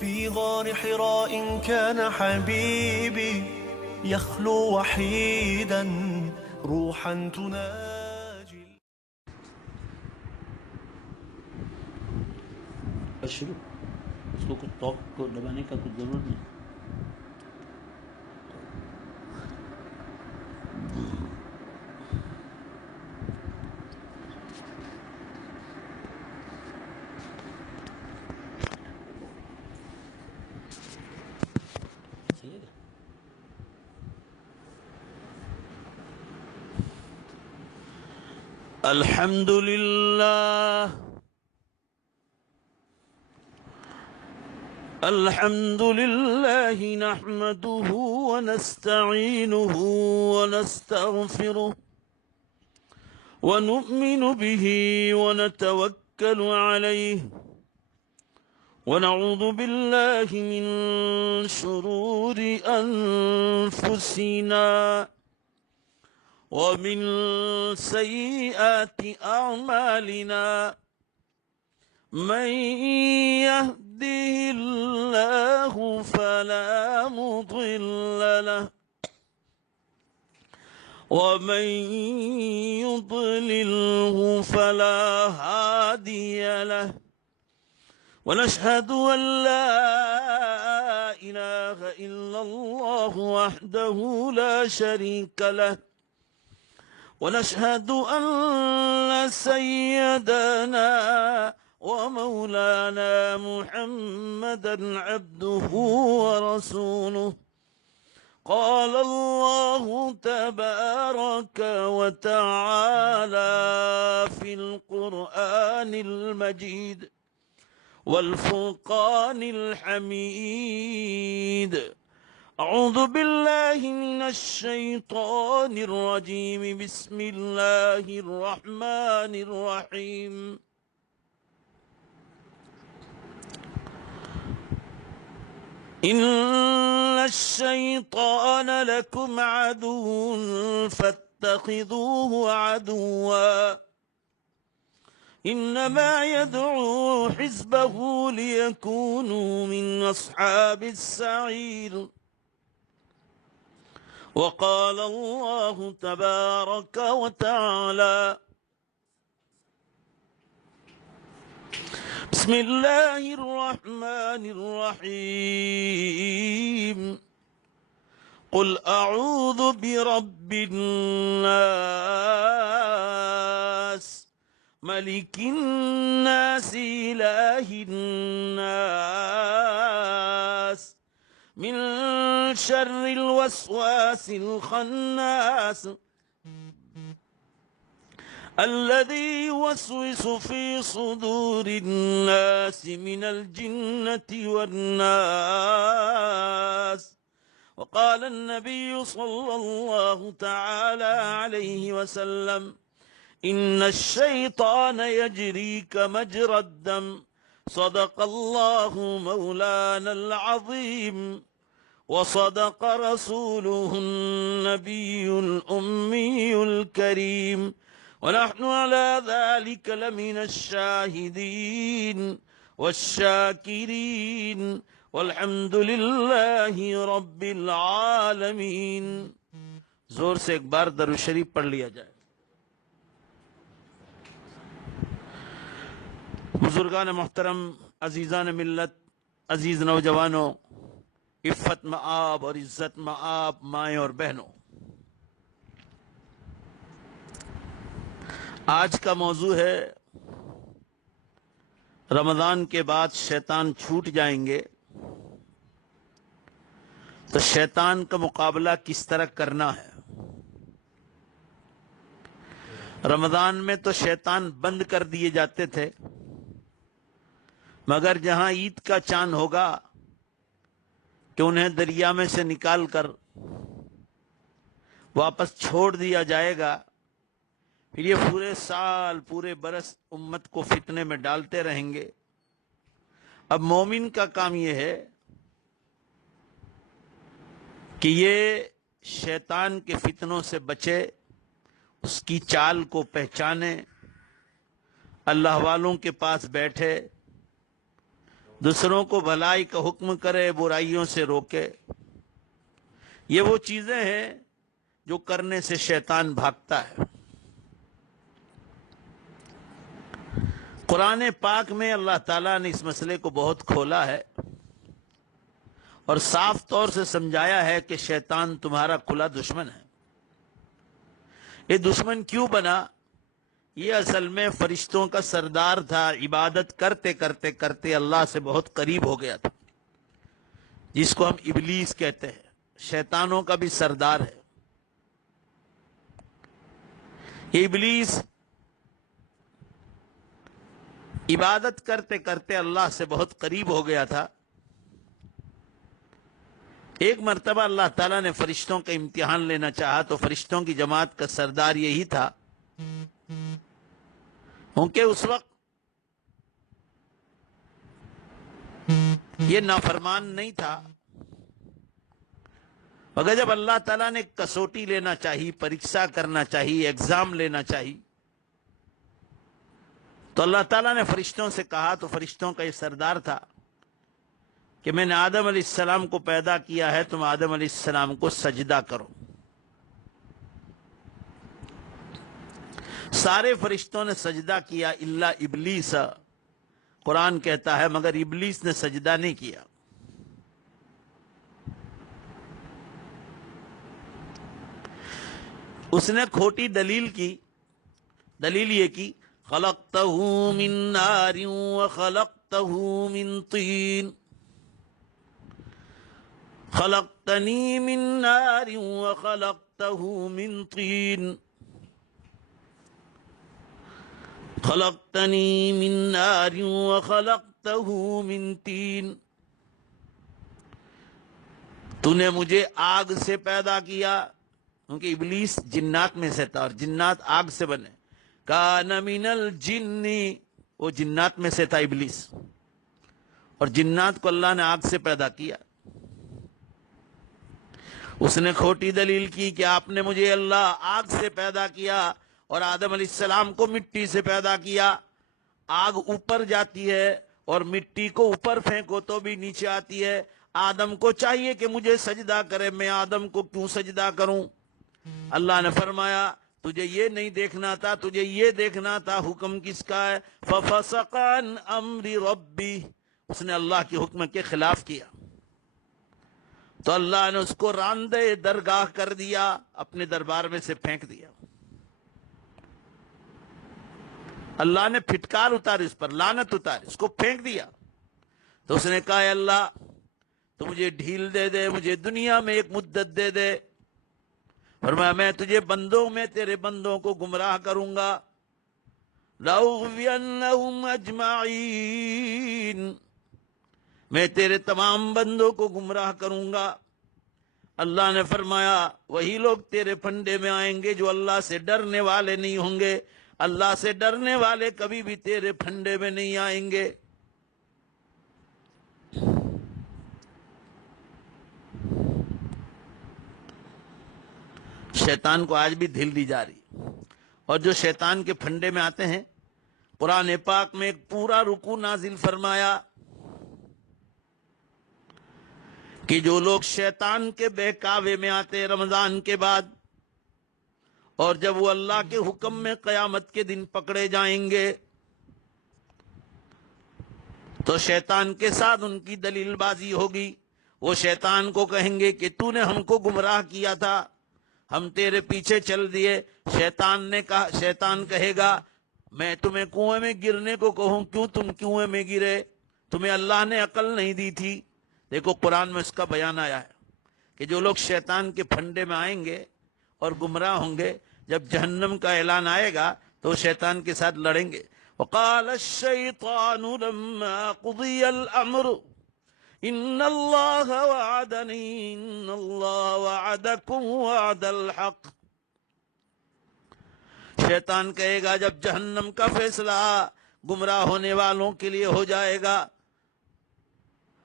في غار حراء كان حبيبي يخلو وحيدا روحا تناجي. شروع اس کو کچھ توق کو دبانے کا کچھ ضرورت نہیں. الحمد لله الحمد لله نحمده ونستعينه ونستغفره ونؤمن به ونتوكل عليه ونعوذ بالله من شرور أنفسنا ومن سيئات أعمالنا من يهده الله فلا مضل له ومن يضلله فلا هادي له ونشهد أن لا إله إلا الله وحده لا شريك له ونشهد أن سيدنا ومولانا محمدا عبده ورسوله. قال الله تبارك وتعالى في القرآن المجيد والفرقان الحميد: أعوذ بالله من الشيطان الرجيم. بسم الله الرحمن الرحيم. إن الشيطان لكم عدو فاتخذوه عدوا إنما يدعو حزبه ليكونوا من أصحاب السعير. وقال الله تبارك وتعالى: بسم الله الرحمن الرحيم. قل أعوذ برب الناس ملك الناس إله الناس من شر الوسواس الخناس الذي يوسوس في صدور الناس من الجنة والناس. وقال النبي صلى الله تعالى عليه وسلم: إن الشيطان يجري كمجرى الدم. صدق الله مولانا العظيم وصدق رسوله النبي الأمي الكريم ونحن على ذلك لمن الشاهدين والشاكرين والحمد لله رب العالمين. زور سے ایک بار درود شریف پڑھ لیا جائے. بزرگان محترم، عزیزان ملت، عزیز نوجوانوں، عفت مآب اور عزت مآب مائیں اور بہنوں، آج کا موضوع ہے رمضان کے بعد شیطان چھوٹ جائیں گے تو شیطان کا مقابلہ کس طرح کرنا ہے. رمضان میں تو شیطان بند کر دیے جاتے تھے، مگر جہاں عید کا چاند ہوگا کہ انہیں دریا میں سے نکال کر واپس چھوڑ دیا جائے گا، پھر یہ پورے سال پورے برس امت کو فتنے میں ڈالتے رہیں گے. اب مومن کا کام یہ ہے کہ یہ شیطان کے فتنوں سے بچے، اس کی چال کو پہچانے، اللہ والوں کے پاس بیٹھے دوسروں کو بھلائی کا حکم کرے، برائیوں سے روکے. یہ وہ چیزیں ہیں جو کرنے سے شیطان بھاگتا ہے. قرآن پاک میں اللہ تعالیٰ نے اس مسئلے کو بہت کھولا ہے اور صاف طور سے سمجھایا ہے کہ شیطان تمہارا کھلا دشمن ہے. یہ دشمن کیوں بنا؟ یہ اصل میں فرشتوں کا سردار تھا، عبادت کرتے کرتے کرتے اللہ سے بہت قریب ہو گیا تھا، جس کو ہم ابلیس کہتے ہیں، شیطانوں کا بھی سردار ہے. یہ ابلیس عبادت کرتے کرتے اللہ سے بہت قریب ہو گیا تھا. ایک مرتبہ اللہ تعالیٰ نے فرشتوں کا امتحان لینا چاہا تو فرشتوں کی جماعت کا سردار یہی تھا، کیونکہ اس وقت یہ نافرمان نہیں تھا. مگر جب اللہ تعالیٰ نے کسوٹی لینا چاہی، پریکشا کرنا چاہی، ایگزام لینا چاہی، تو اللہ تعالیٰ نے فرشتوں سے کہا، تو فرشتوں کا یہ سردار تھا کہ میں نے آدم علیہ السلام کو پیدا کیا ہے، تم آدم علیہ السلام کو سجدہ کرو. سارے فرشتوں نے سجدہ کیا الا ابلیس. قرآن کہتا ہے مگر ابلیس نے سجدہ نہیں کیا. اس نے کھوٹی دلیل کی. دلیل یہ کی، خلقتہ من نار وخلقتہ من طین، خلقتنی من نار وخلقتہ من طین، خلقتنی من نار وخلقتہ من طین. تو نے مجھے آگ سے پیدا کیا، کیونکہ ابلیس جنات میں سے تھا اور جنات آگ سے بنے. کان من الجن، وہ جنات میں سے تھا ابلیس، اور جنات کو اللہ نے آگ سے پیدا کیا. اس نے کھوٹی دلیل کی کہ آپ نے مجھے اللہ آگ سے پیدا کیا اور آدم علیہ السلام کو مٹی سے پیدا کیا. آگ اوپر جاتی ہے اور مٹی کو اوپر پھینکو تو بھی نیچے آتی ہے. آدم کو چاہیے کہ مجھے سجدہ کرے، میں آدم کو کیوں سجدہ کروں؟ اللہ نے فرمایا تجھے یہ نہیں دیکھنا تھا، تجھے یہ دیکھنا تھا حکم کس کا ہے. فَفَسَقَ عَنْ أَمْرِ رَبِّهِ، اس نے اللہ کے حکم کے خلاف کیا تو اللہ نے اس کو راندے درگاہ کر دیا، اپنے دربار میں سے پھینک دیا. اللہ نے پھٹکار اتاری، اس پر لعنت اتاری، اس کو پھینک دیا. تو اس نے کہا اے اللہ تو مجھے ڈھیل دے دے، مجھے دنیا میں ایک مدت دے دے. فرمایا میں تجھے بندوں میں تیرے بندوں کو گمراہ کروں گا. لَأُغْوِيَنَّهُمْ أَجْمَعِينَ، میں تیرے تمام بندوں کو گمراہ کروں گا. اللہ نے فرمایا وہی لوگ تیرے پھندے میں آئیں گے جو اللہ سے ڈرنے والے نہیں ہوں گے. اللہ سے ڈرنے والے کبھی بھی تیرے پھندے میں نہیں آئیں گے. شیطان کو آج بھی ڈھیل دی جا رہی، اور جو شیطان کے پھندے میں آتے ہیں، قرآن پاک میں ایک پورا رکوع نازل فرمایا کہ جو لوگ شیطان کے بہکاوے میں آتے رمضان کے بعد، اور جب وہ اللہ کے حکم میں قیامت کے دن پکڑے جائیں گے تو شیطان کے ساتھ ان کی دلیل بازی ہوگی. وہ شیطان کو کہیں گے کہ تو نے ہم کو گمراہ کیا تھا، ہم تیرے پیچھے چل دیے. شیطان کہے گا میں تمہیں کنویں میں گرنے کو کہوں، کیوں تم کنویں میں گرے؟ تمہیں اللہ نے عقل نہیں دی تھی؟ دیکھو قرآن میں اس کا بیان آیا ہے کہ جو لوگ شیطان کے پھندے میں آئیں گے اور گمراہ ہوں گے، جب جہنم کا اعلان آئے گا تو شیطان کے ساتھ لڑیں گے. وقال الشیطان لما قضی الامر ان اللہ وعدنی ان اللہ وعدکم وعد الحق. شیطان کہے گا جب جہنم کا فیصلہ گمراہ ہونے والوں کے لیے ہو جائے گا،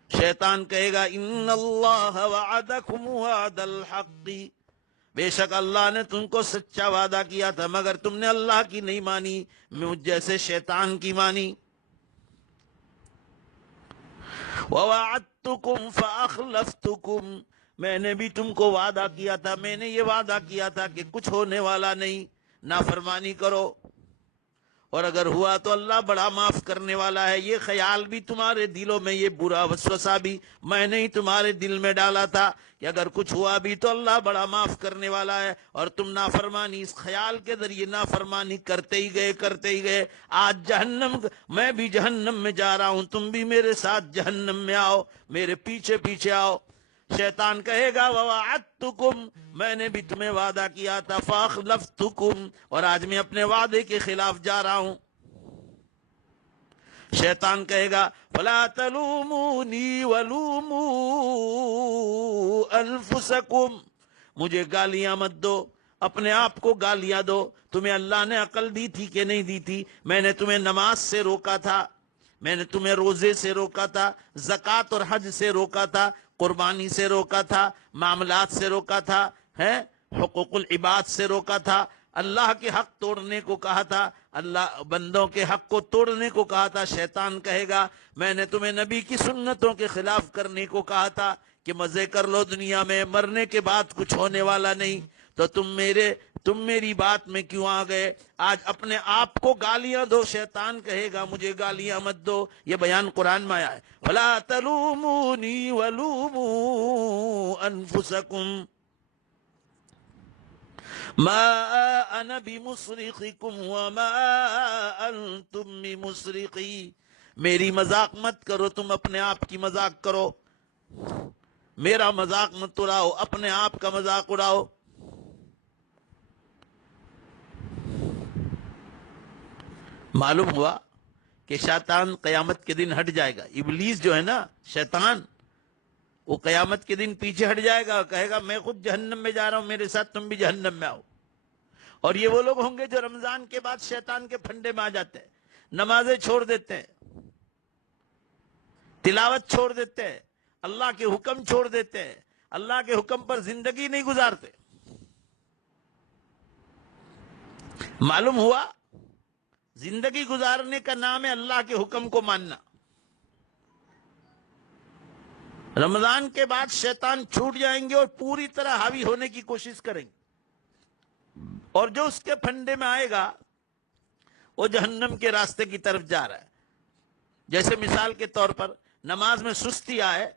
شیطان کہے گا ان اللہ وعدکم وعد الحق، بے شک اللہ نے تم کو سچا وعدہ کیا تھا مگر تم نے اللہ کی نہیں مانی، مجھ جیسے شیطان کی مانی. وَوَعَدْتُكُمْ فَأَخْلَفْتُكُمْ، میں نے بھی تم کو وعدہ کیا تھا، میں نے یہ وعدہ کیا تھا کہ کچھ ہونے والا نہیں، نافرمانی کرو، اور اگر ہوا تو اللہ بڑا معاف کرنے والا ہے۔ یہ خیال بھی تمہارے دلوں میں، یہ برا وسوسہ بھی میں نے ہی تمہارے دل میں ڈالا تھا کہ اگر کچھ ہوا بھی تو اللہ بڑا معاف کرنے والا ہے، اور تم نافرمانی، اس خیال کے ذریعے نافرمانی کرتے ہی گئے۔ آج جہنم، میں بھی جہنم میں جا رہا ہوں، تم بھی میرے ساتھ جہنم میں آؤ، میرے پیچھے پیچھے آؤ۔ شیطان کہے گا وَوَعَدْتُكُمْ، میں نے بھی تمہیں وعدہ کیا تھا، فَأَخْلَفْتُكُمْ، اور آج میں اپنے وعدے کے خلاف جا رہا ہوں۔ شیطان کہے گا فَلَا تَلُومُونِي وَلُومُوا أَنفُسَكُمْ، مجھے گالیاں مت دو، اپنے آپ کو گالیاں دو۔ تمہیں اللہ نے عقل دی تھی کہ نہیں دی تھی؟ میں نے تمہیں نماز سے روکا تھا، میں نے تمہیں روزے سے روکا تھا، زکوٰۃ اور حج سے روکا تھا، قربانی سے روکا تھا، معاملات سے روکا تھا، حقوق العباد سے روکا تھا، اللہ کے حق توڑنے کو کہا تھا، اللہ بندوں کے حق کو توڑنے کو کہا تھا۔ شیطان کہے گا میں نے تمہیں نبی کی سنتوں کے خلاف کرنے کو کہا تھا کہ مزے کر لو دنیا میں، مرنے کے بعد کچھ ہونے والا نہیں، تو تم میری بات میں کیوں آ گئے؟ آج اپنے آپ کو گالیاں دو۔ شیطان کہے گا مجھے گالیاں مت دو۔ یہ بیان قرآن میں آیا ہے، وَلَا تَلُومُونِي وَلُومُوا أَنفُسَكُمْ مَا أَنَا بِمُصْرِخِكُمْ وَمَا أَنْتُمْ بِمُصْرِخِي، میری مذاق مت کرو، تم اپنے آپ کی مذاق کرو، میرا مذاق مت اڑاؤ، اپنے آپ کا مذاق اڑاؤ۔ معلوم ہوا کہ شیطان قیامت کے دن ہٹ جائے گا۔ ابلیس جو ہے نا، شیطان، وہ قیامت کے دن پیچھے ہٹ جائے گا، کہے گا میں خود جہنم میں جا رہا ہوں، میرے ساتھ تم بھی جہنم میں آؤ۔ اور یہ وہ لوگ ہوں گے جو رمضان کے بعد شیطان کے پھندے میں آ جاتے ہیں، نمازیں چھوڑ دیتے ہیں، تلاوت چھوڑ دیتے ہیں، اللہ کے حکم چھوڑ دیتے ہیں، اللہ کے حکم پر زندگی نہیں گزارتے۔ معلوم ہوا زندگی گزارنے کا نام ہے اللہ کے حکم کو ماننا۔ رمضان کے بعد شیطان چھوٹ جائیں گے اور پوری طرح حاوی ہونے کی کوشش کریں گے، اور جو اس کے پھندے میں آئے گا وہ جہنم کے راستے کی طرف جا رہا ہے۔ جیسے مثال کے طور پر نماز میں سستی آئے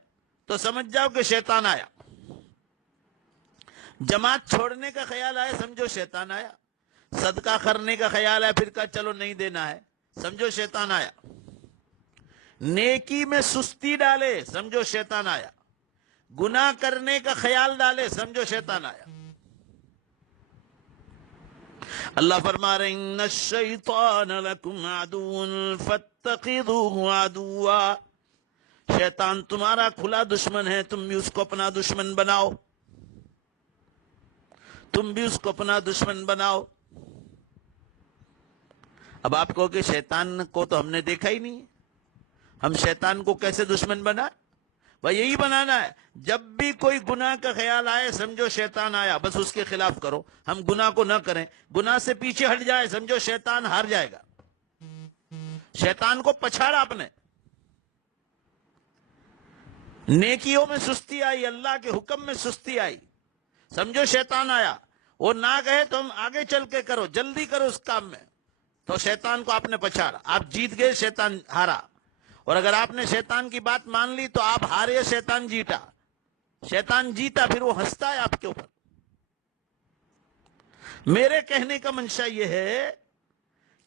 تو سمجھ جاؤ کہ شیطان آیا، جماعت چھوڑنے کا خیال آئے سمجھو شیطان آیا، صدقہ کرنے کا خیال ہے پھر کہا چلو نہیں دینا ہے، سمجھو شیطان آیا، نیکی میں سستی ڈالے سمجھو شیطان آیا، گناہ کرنے کا خیال ڈالے سمجھو شیطان آیا۔ اللہ فرما رہے ہیں ان الشیطان لکم عدو فاتخذوہ عدوا، شیطان تمہارا کھلا دشمن ہے، تم بھی اس کو اپنا دشمن بناؤ، تم بھی اس کو اپنا دشمن بناؤ۔ اب آپ کہو کہ شیطان کو تو ہم نے دیکھا ہی نہیں، ہم شیطان کو کیسے دشمن بنا؟ بھائی یہی بنانا ہے، جب بھی کوئی گناہ کا خیال آئے سمجھو شیطان آیا، بس اس کے خلاف کرو، ہم گناہ کو نہ کریں، گناہ سے پیچھے ہٹ جائے سمجھو شیطان ہار جائے گا، شیطان کو پچھاڑا اپنے۔ نیکیوں میں سستی آئی، اللہ کے حکم میں سستی آئی، سمجھو شیطان آیا، وہ نہ کہے تو ہم آگے چل کے کرو، جلدی کرو اس کام میں، تو شیطان کو آپ نے پچھاڑا، آپ جیت گئے، شیطان ہارا۔ اور اگر آپ نے شیطان کی بات مان لی تو آپ ہارے، شیطان جیتا، شیطان جیتا پھر وہ ہنستا ہے آپ کے اوپر۔ میرے کہنے کا منشا یہ ہے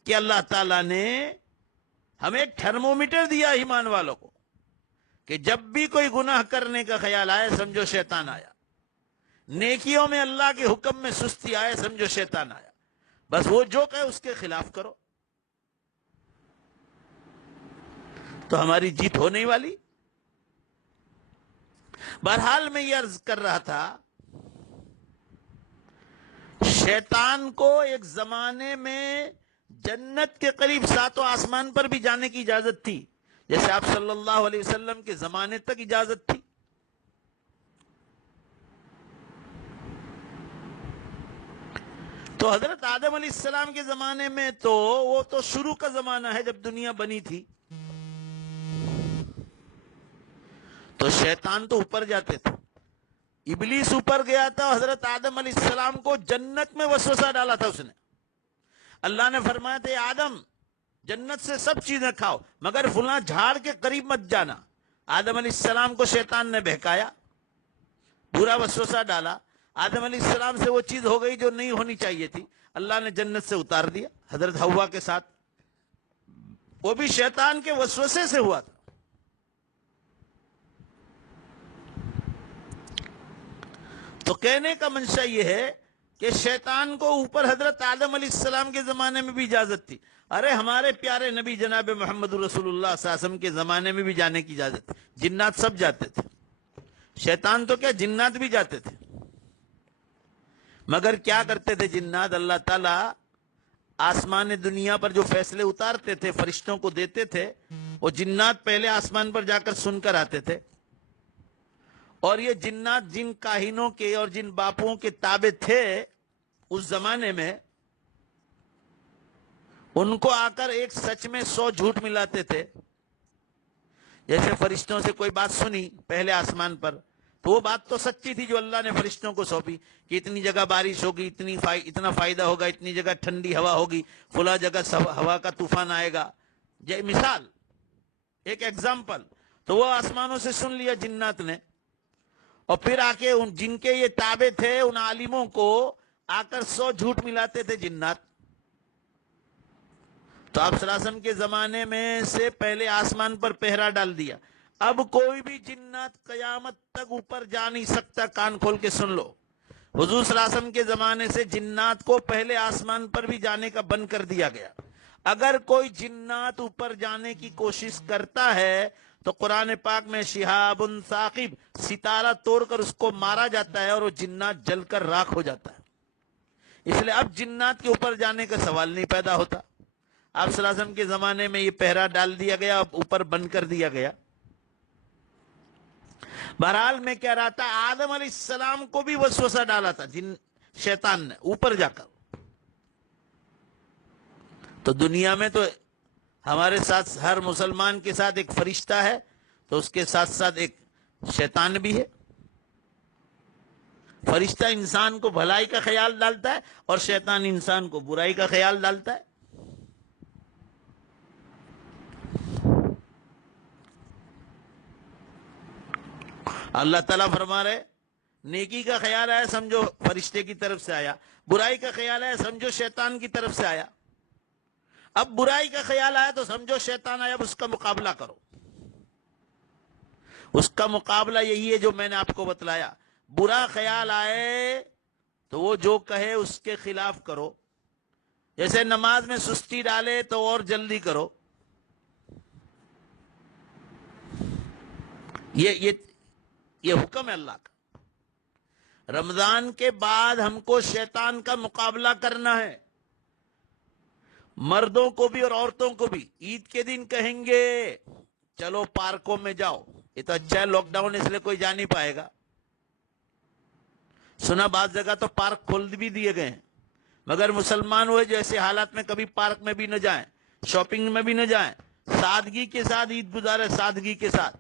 کہ اللہ تعالیٰ نے ہمیں ایک تھرمومیٹر دیا ایمان والوں کو کہ جب بھی کوئی گناہ کرنے کا خیال آئے سمجھو شیطان آیا، نیکیوں میں اللہ کے حکم میں سستی آئے سمجھو شیطان آیا، بس وہ جو کہے اس کے خلاف کرو، تو ہماری جیت ہونے والی۔ بہرحال میں یہ عرض کر رہا تھا، شیطان کو ایک زمانے میں جنت کے قریب ساتوں آسمان پر بھی جانے کی اجازت تھی، جیسے آپ صلی اللہ علیہ وسلم کے زمانے تک اجازت تھی۔ تو حضرت آدم علیہ السلام کے زمانے میں تو وہ تو شروع کا زمانہ ہے جب دنیا بنی تھی، تو شیطان تو اوپر جاتے تھے. ابلیس اوپر گیا تھا. حضرت آدم علیہ السلام کو جنت میں وسوسہ ڈالا تھا اس نے. اللہ نے فرمایا تھا آدم جنت سے سب چیزیں کھاؤ مگر فلاں جھاڑ کے قریب مت جانا. آدم علیہ السلام کو شیطان نے بہکایا, برا وسوسہ ڈالا. آدم علیہ السلام سے وہ چیز ہو گئی جو نہیں ہونی چاہیے تھی. اللہ نے جنت سے اتار دیا حضرت حوا کے ساتھ. وہ بھی شیطان کے وسوسے سے ہوا تھا. تو کہنے کا منشا یہ ہے کہ شیطان کو اوپر حضرت آدم علیہ السلام کے زمانے میں بھی اجازت تھی. ارے ہمارے پیارے نبی جناب محمد رسول اللہ صلی اللہ علیہ وسلم کے زمانے میں بھی جانے کی اجازت تھی. جنات سب جاتے تھے. شیطان تو کیا جنات بھی جاتے تھے. مگر کیا کرتے تھے جنات؟ اللہ تعالیٰ آسمان دنیا پر جو فیصلے اتارتے تھے فرشتوں کو دیتے تھے, وہ جنات پہلے آسمان پر جا کر سن کر آتے تھے. اور یہ جنات جن کاہنوں کے اور جن باپوں کے تابع تھے اس زمانے میں, ان کو آ کر ایک سچ میں 100 جھوٹ ملاتے تھے. جیسے فرشتوں سے کوئی بات سنی پہلے آسمان پر, تو وہ بات تو سچی تھی جو اللہ نے فرشتوں کو سونپی کہ اتنی جگہ بارش ہوگی, اتنا فائدہ ہوگا, اتنی جگہ ٹھنڈی ہوا ہوگی, فلاں جگہ ہوا کا طوفان آئے گا. یہ مثال, ایک ایگزامپل. تو وہ آسمانوں سے سن لیا جنات نے, اور پھر آ کے جن کے یہ تابع تھے ان عالموں کو آ کر 100 جھوٹ ملاتے تھے جنات. تو آپ صلی اللہ علیہ وسلم کے زمانے میں سے پہلے آسمان پر پہرا ڈال دیا. اب کوئی بھی جنات قیامت تک اوپر جا نہیں سکتا. کان کھول کے سن لو, حضور صلی اللہ علیہ وسلم کے زمانے سے جنات کو پہلے آسمان پر بھی جانے کا بند کر دیا گیا. اگر کوئی جنات اوپر جانے کی کوشش کرتا ہے تو قرآن پاک میں شہاب ثاقب, ستارہ توڑ کر اس کو مارا جاتا ہے اور وہ جنات جل کر راکھ ہو جاتا ہے. اس لیے اب جنات کے اوپر جانے کا سوال نہیں پیدا ہوتا. آپ صلی اللہ علیہ وسلم کے زمانے میں یہ پہرا ڈال دیا گیا, اب اوپر بند کر دیا گیا. بہرحال میں کہہ رہا تھا آدم علیہ السلام کو بھی وسوسہ ڈالا تھا شیطان نے اوپر جا کر. تو دنیا میں تو ہمارے ساتھ ہر مسلمان کے ساتھ ایک فرشتہ ہے, تو اس کے ساتھ ساتھ ایک شیطان بھی ہے. فرشتہ انسان کو بھلائی کا خیال ڈالتا ہے اور شیطان انسان کو برائی کا خیال ڈالتا ہے. اللہ تعالیٰ فرما رہے نیکی کا خیال آیا سمجھو فرشتے کی طرف سے آیا, برائی کا خیال آیا سمجھو شیطان کی طرف سے آیا. اب برائی کا خیال آیا تو سمجھو شیطان آیا, اب اس کا مقابلہ کرو. اس کا مقابلہ یہی ہے جو میں نے آپ کو بتلایا. برا خیال آئے تو وہ جو کہے اس کے خلاف کرو. جیسے نماز میں سستی ڈالے تو اور جلدی کرو. یہ حکم ہے اللہ کا. رمضان کے بعد ہم کو شیطان کا مقابلہ کرنا ہے, مردوں کو بھی اور عورتوں کو بھی. عید کے دن کہیں گے چلو پارکوں میں جاؤ, یہ تو اچھا ہے لاک ڈاؤن اس لیے کوئی جا نہیں پائے گا. سنا بعض جگہ تو پارک کھول بھی دیے گئے ہیں, مگر مسلمان ہوئے جو ایسے حالات میں کبھی پارک میں بھی نہ جائیں, شاپنگ میں بھی نہ جائیں, سادگی کے ساتھ عید گزارے. سادگی کے ساتھ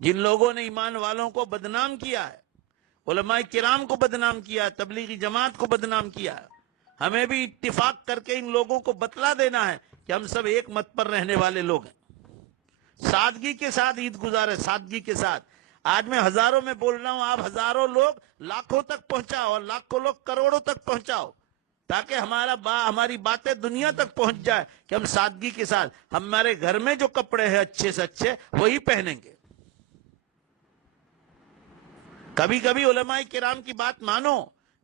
جن لوگوں نے ایمان والوں کو بدنام کیا ہے, علماء کرام کو بدنام کیا ہے, تبلیغی جماعت کو بدنام کیا ہے, ہمیں بھی اتفاق کر کے ان لوگوں کو بتلا دینا ہے کہ ہم سب ایک مت پر رہنے والے لوگ ہیں. سادگی کے ساتھ عید گزارے, سادگی کے ساتھ. آج میں ہزاروں میں بول رہا ہوں, آپ ہزاروں لوگ لاکھوں تک پہنچاؤ اور لاکھوں لوگ کروڑوں تک پہنچاؤ, تاکہ ہماری باتیں دنیا تک پہنچ جائے کہ ہم سادگی کے ساتھ, ہمارے گھر میں جو کپڑے ہیں اچھے سے اچھے وہی پہنیں گے. کبھی کبھی علماء کرام کی بات مانو,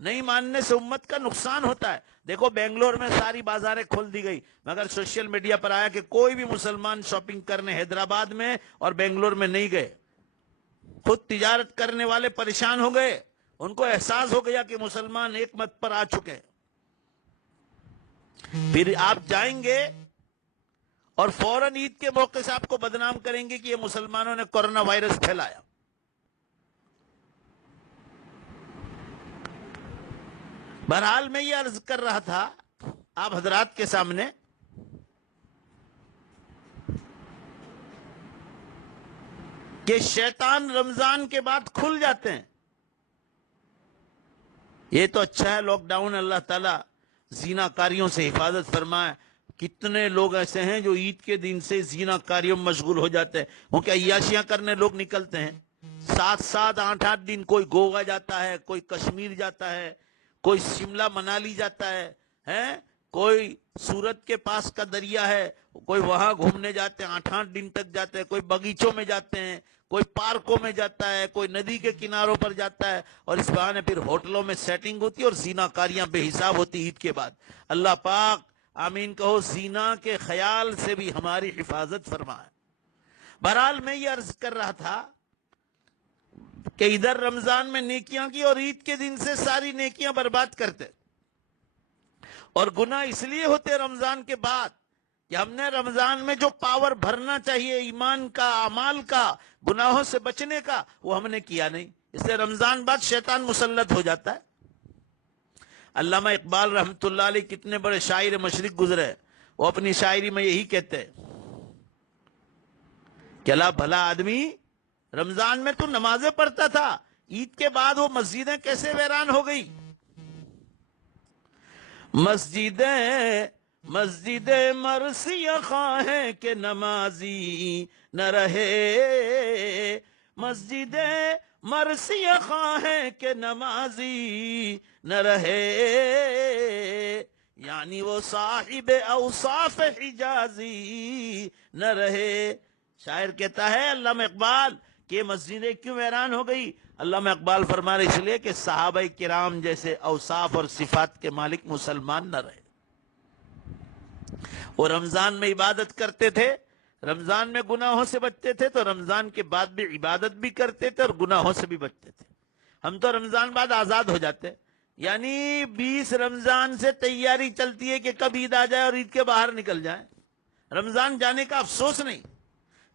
نہیں ماننے سے امت کا نقصان ہوتا ہے. دیکھو بنگلور میں ساری بازاریں کھول دی گئی, مگر سوشل میڈیا پر آیا کہ کوئی بھی مسلمان شاپنگ کرنے حیدرآباد میں اور بنگلور میں نہیں گئے. خود تجارت کرنے والے پریشان ہو گئے, ان کو احساس ہو گیا کہ مسلمان ایک مت پر آ چکے. پھر آپ جائیں گے اور فوراً عید کے موقع سے آپ کو بدنام کریں گے کہ یہ مسلمانوں نے کورونا وائرس پھیلایا. بہرحال میں یہ عرض کر رہا تھا آپ حضرات کے سامنے کہ شیطان رمضان کے بعد کھل جاتے ہیں. یہ تو اچھا ہے لاک ڈاؤن، اللہ تعالیٰ زنا کاریوں سے حفاظت فرمائے. کتنے لوگ ایسے ہیں جو عید کے دن سے زنا کاریوں میں مشغول ہو جاتے ہیں. وہ کیا عیاشیاں کرنے لوگ نکلتے ہیں 7 8 دن. کوئی گوا جاتا ہے، کوئی کشمیر جاتا ہے، کوئی شملہ منالی جاتا ہے، کوئی سورت کے پاس کا دریا ہے، کوئی وہاں گھومنے جاتے ہیں 8 8 دن تک جاتے ہیں. کوئی باغیچوں میں جاتے ہیں، کوئی پارکوں میں جاتا ہے، کوئی ندی کے کناروں پر جاتا ہے، اور اس بہانے پھر ہوٹلوں میں سیٹنگ ہوتی ہے اور زنا کاریاں بے حساب ہوتی عید کے بعد. اللہ پاک آمین کہو زنا کے خیال سے بھی ہماری حفاظت فرمائے. بہرحال میں یہ عرض کر رہا تھا کہ ادھر رمضان میں نیکیاں کی اور عید کے دن سے ساری نیکیاں برباد کرتے، اور گناہ اس لیے ہوتے رمضان کے بعد کہ ہم نے رمضان میں جو پاور بھرنا چاہیے ایمان کا، اعمال کا، گناہوں سے بچنے کا، وہ ہم نے کیا نہیں. اس لیے رمضان بعد شیطان مسلط ہو جاتا ہے. علامہ اقبال رحمت اللہ علیہ کتنے بڑے شاعر مشرق گزرے، وہ اپنی شاعری میں یہی کہتے ہیں کہ اللہ بھلا آدمی رمضان میں تو نمازیں پڑھتا تھا، عید کے بعد وہ مسجدیں کیسے ویران ہو گئی. مسجدیں مرثیہ خواہیں کہ نمازی نہ رہے، مسجدیں مرثیہ خواہیں کہ نمازی نہ رہے، یعنی وہ صاحب اوصاف حجازی نہ رہے. شاعر کہتا ہے علامہ اقبال کہ مسجدیں کیوں ویران ہو گئی؟ علامہ اقبال فرما رہے اس لیے کہ صحابہ کرام جیسے اوصاف اور صفات کے مالک مسلمان نہ رہے. وہ رمضان میں عبادت کرتے تھے، رمضان میں گناہوں سے بچتے تھے، تو رمضان کے بعد بھی عبادت بھی کرتے تھے اور گناہوں سے بھی بچتے تھے. ہم تو رمضان بعد آزاد ہو جاتے، یعنی 20 رمضان سے تیاری چلتی ہے کہ کب عید آ جائے اور عید کے باہر نکل جائیں. رمضان جانے کا افسوس نہیں.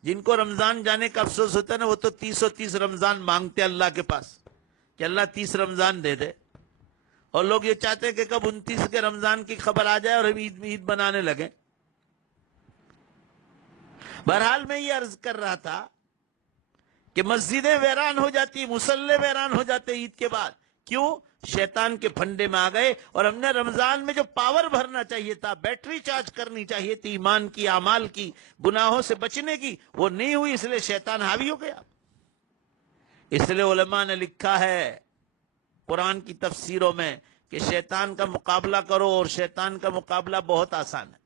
جن کو رمضان جانے کا افسوس ہوتا ہے نا، وہ تو 30 رمضان مانگتے اللہ کے پاس کہ اللہ 30 رمضان دے دے. اور لوگ یہ چاہتے ہیں کہ کب 29 کے رمضان کی خبر آ جائے اور ہم عید بنانے لگیں. بہرحال میں یہ عرض کر رہا تھا کہ مسجدیں ویران ہو جاتی، مصلے ویران ہو جاتے عید کے بعد. کیوں؟ شیطان کے پھنڈے میں آ گئے، اور ہم نے رمضان میں جو پاور بھرنا چاہیے تھا، بیٹری چارج کرنی چاہیے تھی ایمان کی، اعمال کی، گناہوں سے بچنے کی، وہ نہیں ہوئی. اس لیے شیطان حاوی ہو گیا. اس لیے علماء نے لکھا ہے قرآن کی تفسیروں میں کہ شیطان کا مقابلہ کرو، اور شیطان کا مقابلہ بہت آسان ہے.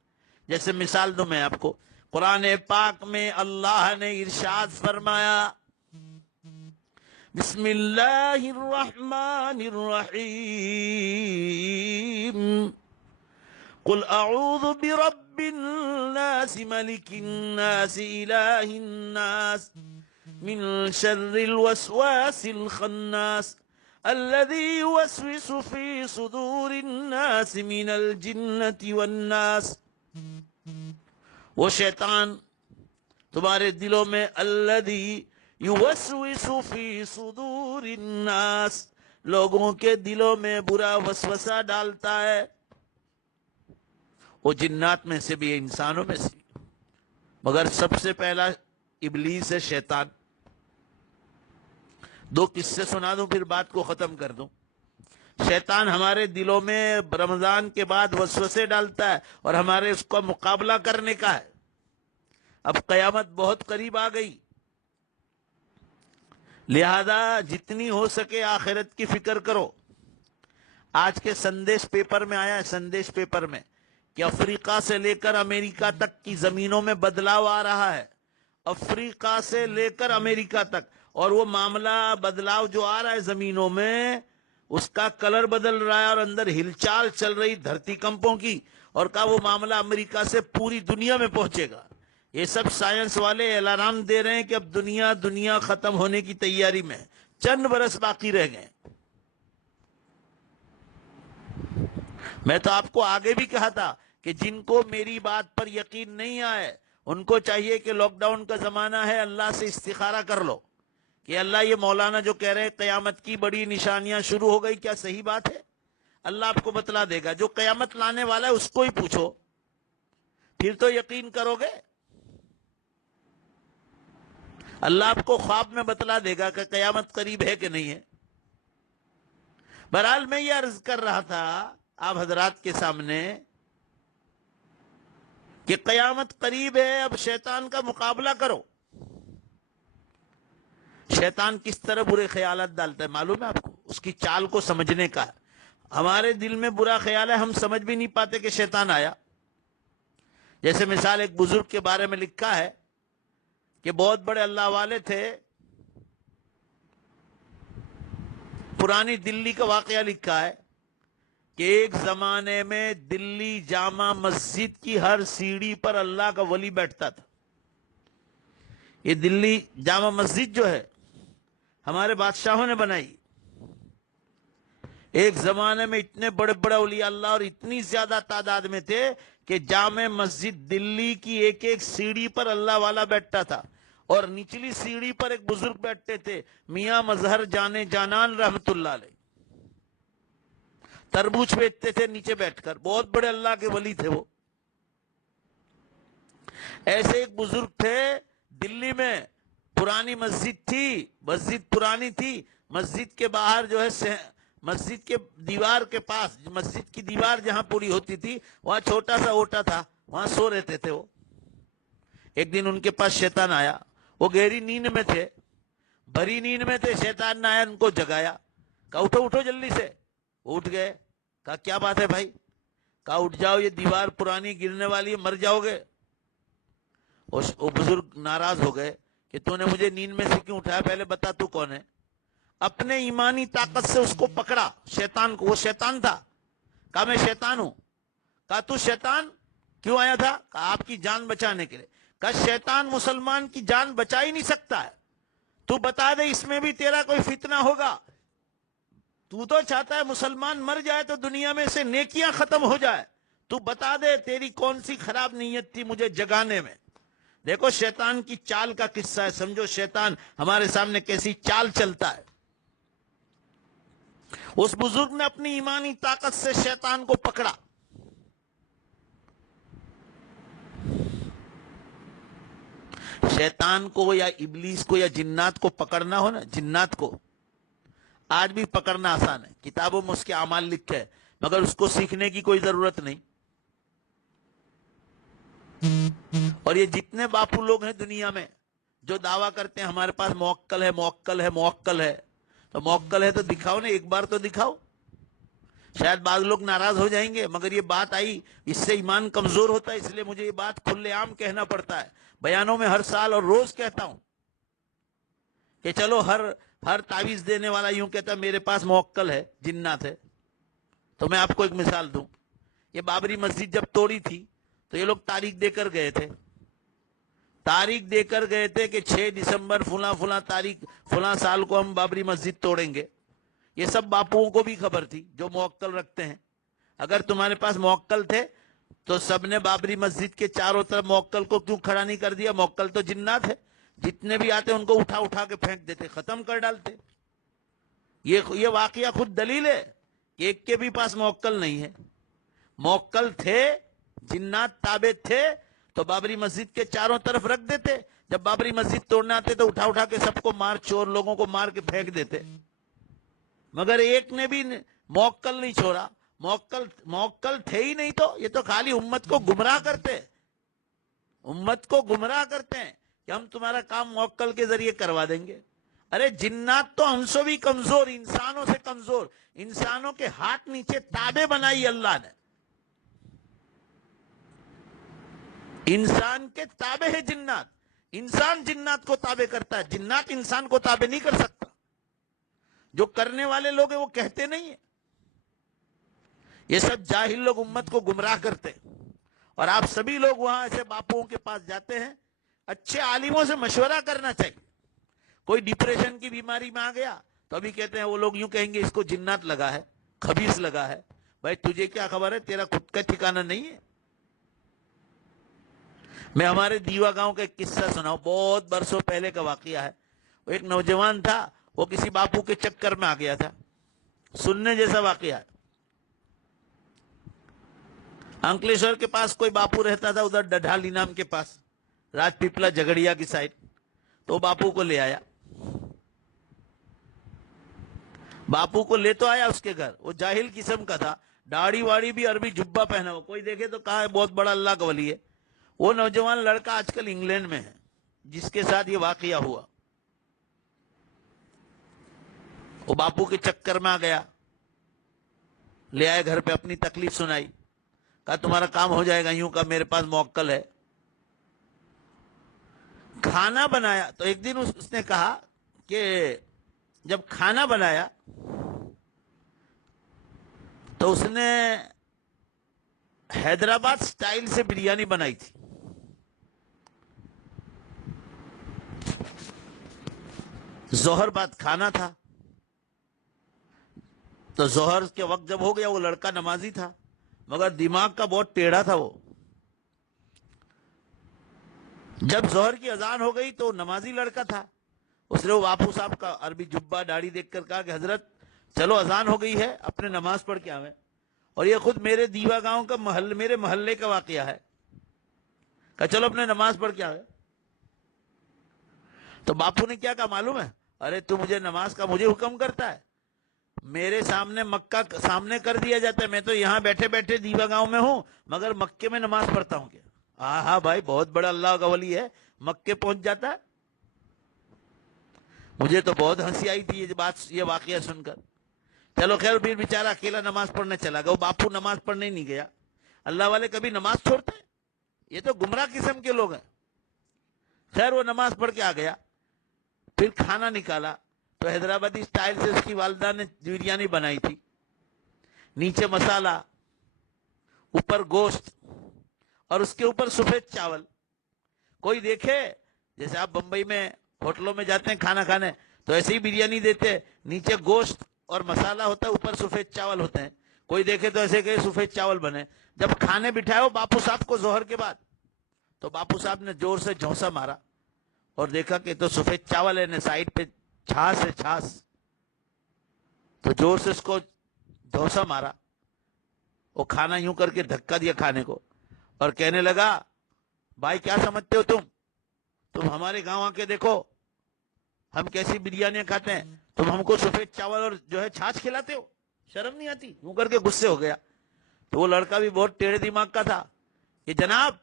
جیسے مثال دوں میں آپ کو، قرآن پاک میں اللہ نے ارشاد فرمایا بسم اللہ الرحمن الرحیم قل اعوذ برب الناس ملک الناس الہ الناس من شر الوسواس الخناس الذي يوسوس في صدور الناس من الجنة والناس. وہ شیطان تمہارے دلوں میں الذي يوسوس في صدور الناس، لوگوں کے دلوں میں برا وسوسہ ڈالتا ہے. وہ جنات میں سے بھی، انسانوں میں سے بھی، مگر سب سے پہلا ابلیس ہے، شیطان. 2 قصے سنا دوں پھر بات کو ختم کر دوں. شیطان ہمارے دلوں میں رمضان کے بعد وسوسے ڈالتا ہے، اور ہمارے اس کا مقابلہ کرنے کا ہے. اب قیامت بہت قریب آ گئی، لہذا جتنی ہو سکے آخرت کی فکر کرو. آج کے سندیش پیپر میں آیا ہے، سندیش پیپر میں، کہ افریقہ سے لے کر امریکہ تک کی زمینوں میں بدلاؤ آ رہا ہے. افریقہ سے لے کر امریکہ تک، اور وہ معاملہ بدلاؤ جو آ رہا ہے زمینوں میں، اس کا کلر بدل رہا ہے اور اندر ہلچال چل رہی دھرتی کمپوں کی، اور کہا وہ معاملہ امریکہ سے پوری دنیا میں پہنچے گا. یہ سب سائنس والے اعلان دے رہے ہیں کہ اب دنیا ختم ہونے کی تیاری میں، چند برس باقی رہ گئے. میں تو آپ کو آگے بھی کہا تھا کہ جن کو میری بات پر یقین نہیں آئے ان کو چاہیے کہ لاک ڈاؤن کا زمانہ ہے، اللہ سے استخارہ کر لو کہ اللہ یہ مولانا جو کہہ رہے ہیں قیامت کی بڑی نشانیاں شروع ہو گئی، کیا صحیح بات ہے؟ اللہ آپ کو بتلا دے گا. جو قیامت لانے والا ہے اس کو ہی پوچھو، پھر تو یقین کرو گے. اللہ آپ کو خواب میں بتلا دے گا کہ قیامت قریب ہے کہ نہیں ہے. بہرحال میں یہ عرض کر رہا تھا آپ حضرات کے سامنے کہ قیامت قریب ہے. اب شیطان کا مقابلہ کرو. شیطان کس طرح برے خیالات ڈالتا ہے معلوم ہے آپ کو؟ اس کی چال کو سمجھنے کا ہے. ہمارے دل میں برا خیال ہے، ہم سمجھ بھی نہیں پاتے کہ شیطان آیا. جیسے مثال ایک بزرگ کے بارے میں لکھا ہے کہ بہت بڑے اللہ والے تھے. پرانی دلی کا واقعہ لکھا ہے کہ ایک زمانے میں دلی جامع مسجد کی ہر سیڑھی پر اللہ کا ولی بیٹھتا تھا. یہ دلی جامع مسجد جو ہے ہمارے بادشاہوں نے بنائی. ایک زمانے میں اتنے بڑے بڑے اولیاء اللہ اور اتنی زیادہ تعداد میں تھے کہ جامع مسجد دلی کی ایک ایک سیڑھی پر اللہ والا بیٹھتا تھا، اور نچلی سیڑھی پر ایک بزرگ بیٹھتے تھے، میاں مظہر جانے جانان رحمت اللہ علیہ. تربوز بیچتے تھے نیچے بیٹھ کر. بہت بڑے اللہ کے ولی تھے وہ. ایسے ایک بزرگ تھے دلی میں. پرانی مسجد تھی، مسجد پرانی تھی. مسجد کے باہر جو ہے مسجد کے دیوار کے پاس، مسجد کی دیوار جہاں پوری ہوتی تھی وہاں چھوٹا سا اوٹا تھا، وہاں سو رہتے تھے وہ. ایک دن ان کے پاس شیطان آیا. وہ گہری نیند میں تھے، بھری نیند میں تھے. شیطان نے آیا، ان کو جگایا، کہا اٹھو اٹھو جلدی سے. اٹھ گئے. کہا کیا بات ہے بھائی؟ کہا اٹھ جاؤ، یہ دیوار پرانی گرنے والی ہے، مر جاؤ گے. وہ بزرگ ناراض ہو گئے کہ تو نے مجھے نیند میں سے کیوں اٹھایا، پہلے بتا تو کون ہے. اپنے ایمانی طاقت سے اس کو پکڑا شیطان کو. وہ شیطان تھا. کہا میں شیطان ہوں. کہا تو شیطان کیوں آیا تھا؟ کہا آپ کی جان بچانے کے لیے. کہا شیطان مسلمان کی جان بچا ہی نہیں سکتا ہے، تو بتا دے اس میں بھی تیرا کوئی فتنہ ہوگا. تو چاہتا ہے مسلمان مر جائے تو دنیا میں سے نیکیاں ختم ہو جائے. تو بتا دے تیری کون سی خراب نیت تھی مجھے جگانے میں. دیکھو شیطان کی چال کا قصہ ہے. سمجھو شیطان ہمارے سامنے کیسی چال چلتا ہے. اس بزرگ نے اپنی ایمانی طاقت سے شیطان کو پکڑا. شیطان کو یا ابلیس کو یا جنات کو پکڑنا ہو نا، جنات کو آج بھی پکڑنا آسان ہے. کتابوں میں اس کے اعمال لکھے ہیں، مگر اس کو سیکھنے کی کوئی ضرورت نہیں. اور یہ جتنے باپو لوگ ہیں دنیا میں جو دعویٰ کرتے ہیں ہمارے پاس موکل ہے موکل ہے موکل ہے، تو موکل ہے تو دکھاؤ نا، ایک بار تو دکھاؤ. شاید بعض لوگ ناراض ہو جائیں گے، مگر یہ بات آئی، اس سے ایمان کمزور ہوتا ہے. اس لیے مجھے یہ بات کھلے عام کہنا پڑتا ہے. بیانوں میں ہر سال اور روز کہتا ہوں کہ چلو ہر تعویذ دینے والا یوں کہتا ہے میرے پاس موکل ہے، جنات ہے. تو میں آپ کو ایک مثال دوں. یہ بابری مسجد جب توڑی تھی تو یہ لوگ تاریخ دے کر گئے تھے. تاریخ دے کر گئے تھے کہ 6 دسمبر فلاں فلاں تاریخ فلاں سال کو ہم بابری مسجد توڑیں گے. یہ سب باپوؤں کو بھی خبر تھی جو موکل رکھتے ہیں. اگر تمہارے پاس موکل تھے تو سب نے بابری مسجد کے چاروں طرف موکل کو کیوں کھڑا نہیں کر دیا؟ موکل تو جنات ہے، جتنے بھی آتے ان کو اٹھا اٹھا کے پھینک دیتے، ختم کر ڈالتے. یہ واقعہ خود دلیل ہے کہ ایک کے بھی پاس موکل نہیں ہے. موکل تھے، جنات تابع تھے تو بابری مسجد کے چاروں طرف رکھ دیتے. جب بابری مسجد توڑنے آتے تو اٹھا اٹھا کے سب کو مار، چور لوگوں کو مار کے پھینک دیتے. مگر ایک نے بھی موکل نہیں چھوڑا. موکل تھے ہی نہیں تو یہ تو خالی امت کو گمراہ کرتے، امت کو گمراہ کرتے ہیں کہ ہم تمہارا کام موکل کے ذریعے کروا دیں گے. ارے جنات تو ہم سے بھی کمزور، انسانوں سے کمزور. انسانوں کے ہاتھ نیچے تابع بنائی اللہ نے. انسان کے تابع ہے جنات. انسان جنات کو تابع کرتا ہے، جنات انسان کو تابع نہیں کر سکتا. جو کرنے والے لوگ ہیں وہ کہتے نہیں ہیں. یہ سب جاہل لوگ امت کو گمراہ کرتے. اور آپ سبھی لوگ وہاں ایسے باپوؤں کے پاس جاتے ہیں. اچھے عالموں سے مشورہ کرنا چاہیے. کوئی ڈپریشن کی بیماری میں آ گیا تو ابھی کہتے ہیں وہ لوگ یوں کہیں گے اس کو جنات لگا ہے، خبیث لگا ہے. بھائی تجھے کیا خبر ہے؟ تیرا خود کا ٹھکانہ نہیں ہے. میں ہمارے دیوا گاؤں کا ایک قصہ سناؤں، بہت برسوں پہلے کا واقعہ ہے. وہ ایک نوجوان تھا، وہ کسی باپو کے چکر میں آ گیا تھا. سننے جیسا واقعہ ہے. انکلیشور کے پاس کوئی باپو رہتا تھا، ادھر ڈڈھالی نام کے پاس، راج پیپلا جھگڑیا کی سائڈ. تو باپو کو لے آیا. باپو کو لے تو آیا اس کے گھر. وہ جاہل قسم کا تھا, داڑھی واڑی بھی عربی جبہ پہنا ہوا, کوئی دیکھے تو کہا ہے بہت بڑا اللہ کا ولی ہے. وہ نوجوان لڑکا آج کل انگلینڈ میں ہے جس کے ساتھ یہ واقعہ ہوا. وہ باپو کے چکر میں آ گیا, لے آئے گھر پہ, اپنی تکلیف سنائی, کہا تمہارا کام ہو جائے گا, یوں کا میرے پاس موکل ہے. کھانا بنایا تو ایک دن اس نے کہا کہ جب کھانا بنایا تو اس نے حیدرآباد سٹائل سے بریانی بنائی تھی. ظہر بعد کھانا تھا, تو ظہر کے وقت جب ہو گیا, وہ لڑکا نمازی تھا مگر دماغ کا بہت ٹیڑھا تھا. وہ جب ظہر کی اذان ہو گئی تو نمازی لڑکا تھا, اس نے وہ باپو صاحب کا عربی جبہ داڑھی دیکھ کر کہا کہ حضرت چلو اذان ہو گئی ہے, اپنے نماز پڑھ کے آویں. اور یہ خود میرے دیوا گاؤں کا میرے محلے کا واقعہ ہے. کہا چلو اپنے نماز پڑھ کے آویں. تو باپو نے کیا کہا معلوم ہے, ارے تو مجھے نماز کا مجھے حکم کرتا ہے, میرے سامنے مکہ سامنے کر دیا جاتا ہے, میں تو یہاں بیٹھے بیٹھے دیوا گاؤں میں ہوں مگر مکے میں نماز پڑھتا ہوں. کیا ہاں بھائی, بہت بڑا اللہ کا ولی ہے, مکے پہنچ جاتا ہے. مجھے تو بہت ہنسی آئی تھی یہ واقعہ سن کر. چلو خیر, پھر بیچارہ اکیلا نماز پڑھنے چلا گیا. وہ باپو نماز پڑھنے نہیں گیا. اللہ والے کبھی نماز چھوڑتے ہیں؟ یہ تو گمراہ قسم کے لوگ ہیں. خیر وہ نماز پڑھ کے آ گیا, پھر کھانا نکالا تو حیدرآبادی سٹائل سے اس کی والدہ نے بریانی بنائی تھی. نیچے مسالہ, اوپر گوشت, اور اس کے اوپر سفید چاول. کوئی دیکھے جیسے آپ بمبئی میں ہوٹلوں میں جاتے ہیں کھانا کھانے تو ایسے ہی بریانی دیتے, نیچے گوشت اور مسالہ ہوتا ہے, اوپر سفید چاول ہوتے ہیں. کوئی دیکھے تو ایسے کہ سفید چاول بنے. جب کھانے بٹھائے ہو باپو صاحب کو ظہر کے بعد, تو باپو صاحب نے زور سے جھونسا مارا اور دیکھا کہ تو سفید چاول ہے, سائڈ پہ چھاس ہے, چھاس. تو زور سے اس کو جھونسا مارا. وہ کھانا یوں کر کے دھکا دیا کھانے کو اور کہنے لگا, بھائی کیا سمجھتے ہو تم ہمارے گاؤں آ کے دیکھو ہم کیسی بریانیاں کھاتے ہیں, تم ہم کو سفید چاول اور جو ہے چھاچ کھلاتے ہو, شرم نہیں آتی؟ یوں کر کے غصے ہو گیا. تو وہ لڑکا بھی بہت ٹیڑھے دماغ کا تھا کہ جناب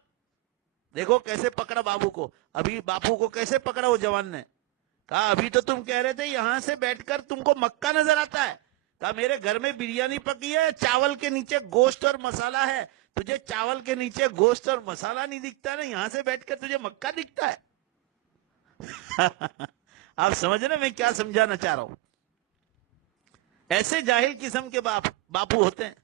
دیکھو کیسے پکڑا باپو کو کیسے پکڑا وہ جوان نے. کہا ابھی تو تم کہہ رہے تھے یہاں سے بیٹھ کر تم کو مکہ نظر آتا ہے. کہا میرے گھر میں بریانی پکی ہے, چاول کے نیچے گوشت اور مسالہ ہے, تجھے چاول کے نیچے گوشت اور مسالہ نہیں دکھتا نا, یہاں سے بیٹھ کر تجھے مکہ دکھتا ہے. آپ سمجھ رہے میں کیا سمجھانا چاہ رہا ہوں؟ ایسے جاہل قسم کے باپو ہوتے ہیں.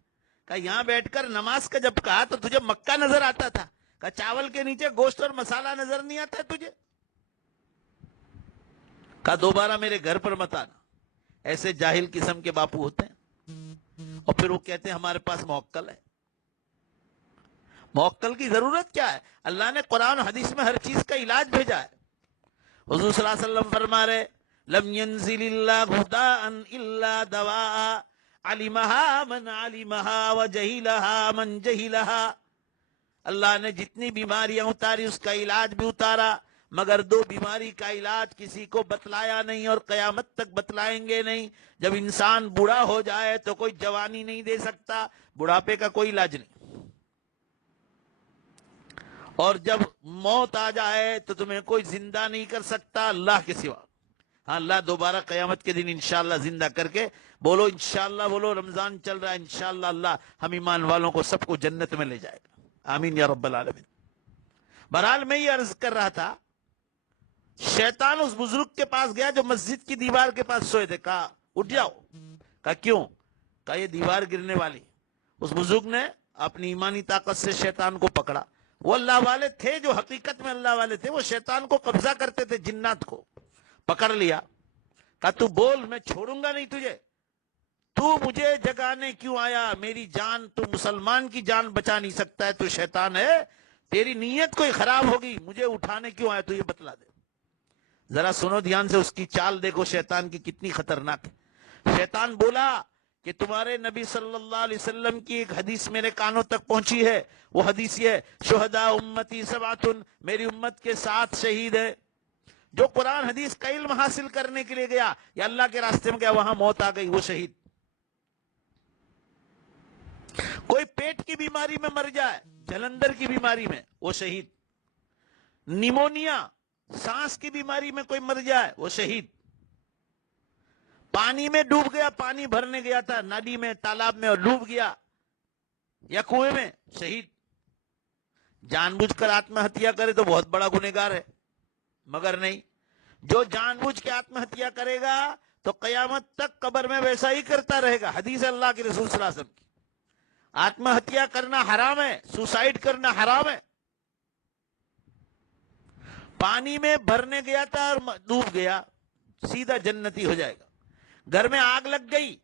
کہا یہاں بیٹھ کر نماز کا جب کہا تو تجھے مکہ نظر آتا تھا, کہا چاول کے نیچے گوشت اور مسالہ نظر نہیں آتا ہے تجھے. کہا دوبارہ میرے گھر پر مت آنا. ایسے جاہل قسم کے باپو ہوتے ہیں. اور پھر وہ کہتے ہیں ہمارے پاس موکل ہے. موکل کی ضرورت کیا ہے؟ اللہ نے قرآن و حدیث میں ہر چیز کا علاج بھیجا ہے. حضور صلی اللہ علیہ وسلم فرما رہے, لم ينزل اللہ داء الا دواء علمها من علمها وجہلها من جہلها. اللہ نے جتنی بیماریاں اتاری اس کا علاج بھی اتارا, مگر دو بیماری کا علاج کسی کو بتلایا نہیں اور قیامت تک بتلائیں گے نہیں. جب انسان بوڑھا ہو جائے تو کوئی جوانی نہیں دے سکتا, بڑھاپے کا کوئی علاج نہیں. اور جب موت آ جائے تو تمہیں کوئی زندہ نہیں کر سکتا اللہ کے سوا. ہاں اللہ دوبارہ قیامت کے دن انشاءاللہ زندہ کر کے, بولو انشاءاللہ, بولو رمضان چل رہا ہے انشاءاللہ اللہ ہم ایمان والوں کو سب کو جنت میں لے جائے گا. آمین یا رب العالمین. بہرحال میں یہ عرض کر رہا تھا, شیطان اس بزرگ کے پاس گیا جو مسجد کی دیوار کے پاس سوئے تھے. کہا اٹھ جاؤ. کہا کیوں؟ کہا یہ دیوار گرنے والی. اس بزرگ نے اپنی ایمانی طاقت سے شیطان کو پکڑا. وہ اللہ والے تھے جو حقیقت میں اللہ والے تھے, وہ شیطان کو قبضہ کرتے تھے, جنات کو پکڑ لیا. کہا تو بول, میں چھوڑوں گا نہیں تجھے. تو مجھے جگانے کیوں آیا؟ میری جان, تو مسلمان کی جان بچا نہیں سکتا ہے, تو شیطان ہے, تیری نیت کوئی خراب ہوگی, مجھے اٹھانے کیوں آیا تو یہ بتلا دے. ذرا سنو دھیان سے, اس کی چال دیکھو شیطان کی کتنی خطرناک ہے. شیطان بولا کہ تمہارے نبی صلی اللہ علیہ وسلم کی ایک حدیث میرے کانوں تک پہنچی ہے. وہ حدیث یہ ہے, شہداء امتی سبعۃ, میری امت کے 7 شہید ہیں جو قرآن حدیث کا علم حاصل کرنے کے لیے گیا یا اللہ کے راستے میں گیا، وہاں موت آ گئی، وہ شہید۔ کوئی پیٹ کی بیماری میں مر جائے، جلندر کی بیماری میں، وہ شہید۔ نیمونیا، سانس کی بیماری میں کوئی مر جائے، وہ شہید۔ پانی میں ڈوب گیا، پانی بھرنے گیا تھا ندی میں، تالاب میں، اور ڈوب گیا یا کنویں میں، شہید۔ جان بوجھ کر آتم ہتیا کرے تو بہت بڑا گنہگار ہے، مگر نہیں، جو جان بوجھ کے آتم ہتیا کرے گا تو قیامت تک قبر میں ویسا ہی کرتا رہے گا۔ حدیث اللہ کے رسول صلی اللہ علیہ وسلم کی، آتم ہتیا کرنا حرام ہے، سوسائڈ کرنا حرام ہے۔ پانی میں بھرنے گیا تھا اور ڈوب گیا، سیدھا جنتی ہو جائے گا۔ گھر میں آگ لگ گئی،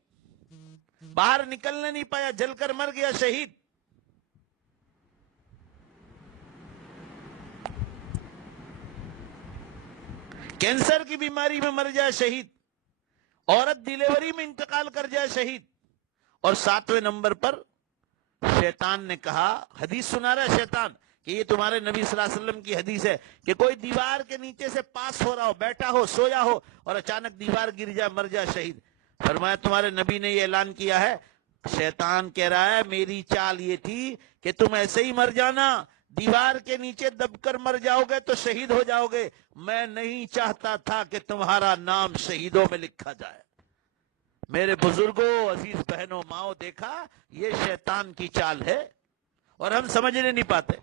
باہر نکلنے نہیں پایا، جل کر مر گیا، شہید۔ کینسر کی بیماری میں مر جائے، شہید۔ عورت ڈیلیوری میں انتقال کر جائے، شہید۔ اور 7ویں نمبر پر شیطان نے کہا، حدیث سنا رہا ہے شیطان کہ یہ تمہارے نبی صلی اللہ علیہ وسلم کی حدیث ہے کہ کوئی دیوار کے نیچے سے پاس ہو رہا ہو، بیٹھا ہو، سویا ہو، اور اچانک دیوار گر جائے، مر جائے، شہید۔ فرمایا تمہارے نبی نے یہ اعلان کیا ہے۔ شیطان کہہ رہا ہے میری چال یہ تھی کہ تم ایسے ہی مر جانا، دیوار کے نیچے دب کر مر جاؤ گے تو شہید ہو جاؤ گے، میں نہیں چاہتا تھا کہ تمہارا نام شہیدوں میں لکھا جائے۔ میرے بزرگوں، عزیز بہنوں، ماؤں، دیکھا یہ شیطان کی چال ہے اور ہم سمجھنے نہیں پاتے۔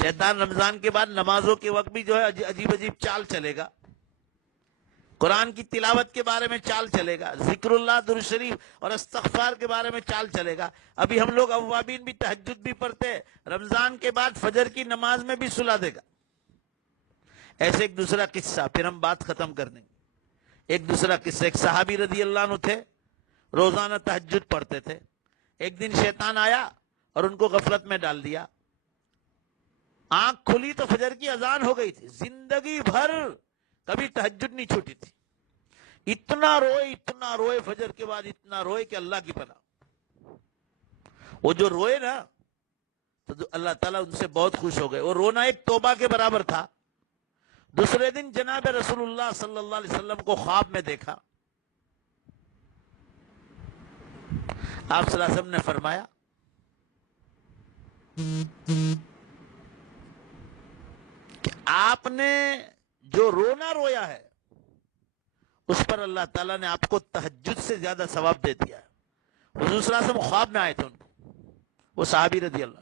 شیطان رمضان کے بعد نمازوں کے وقت بھی جو ہے عجیب عجیب چال چلے گا، قرآن کی تلاوت کے بارے میں چال چلے گا، ذکر اللہ، درود شریف اور استغفار کے بارے میں چال چلے گا۔ ابھی ہم لوگ اوابین بھی تہجد بھی پڑھتے ہیں، رمضان کے بعد فجر کی نماز میں بھی سلا دے گا۔ ایسے ایک دوسرا قصہ، پھر ہم بات ختم کر دیں گے۔ ایک دوسرا قصہ، ایک صحابی رضی اللہ عنہ تھے، روزانہ تہجد پڑھتے تھے۔ ایک دن شیطان آیا اور ان کو غفلت میں ڈال دیا۔ آنکھ کھلی تو فجر کی اذان ہو گئی تھی، زندگی بھر کبھی تہجد نہیں چھوٹی تھی۔ اتنا روئے فجر کے بعد، اتنا روئے کہ اللہ کی پناہ۔ وہ جو روئے نا تو اللہ تعالیٰ ان سے بہت خوش ہو گئے۔ وہ رونا ایک توبہ کے برابر تھا۔ دوسرے دن جناب رسول اللہ صلی اللہ علیہ وسلم کو خواب میں دیکھا۔ آپ صلی اللہ علیہ وسلم نے فرمایا کہ آپ نے جو رونا رویا ہے اس پر اللہ تعالیٰ نے آپ کو تہجد سے زیادہ ثواب دے دیا ہے۔ حضور صلی اللہ علیہ وسلم خواب میں آئے تھے ان کو، وہ صحابی رضی اللہ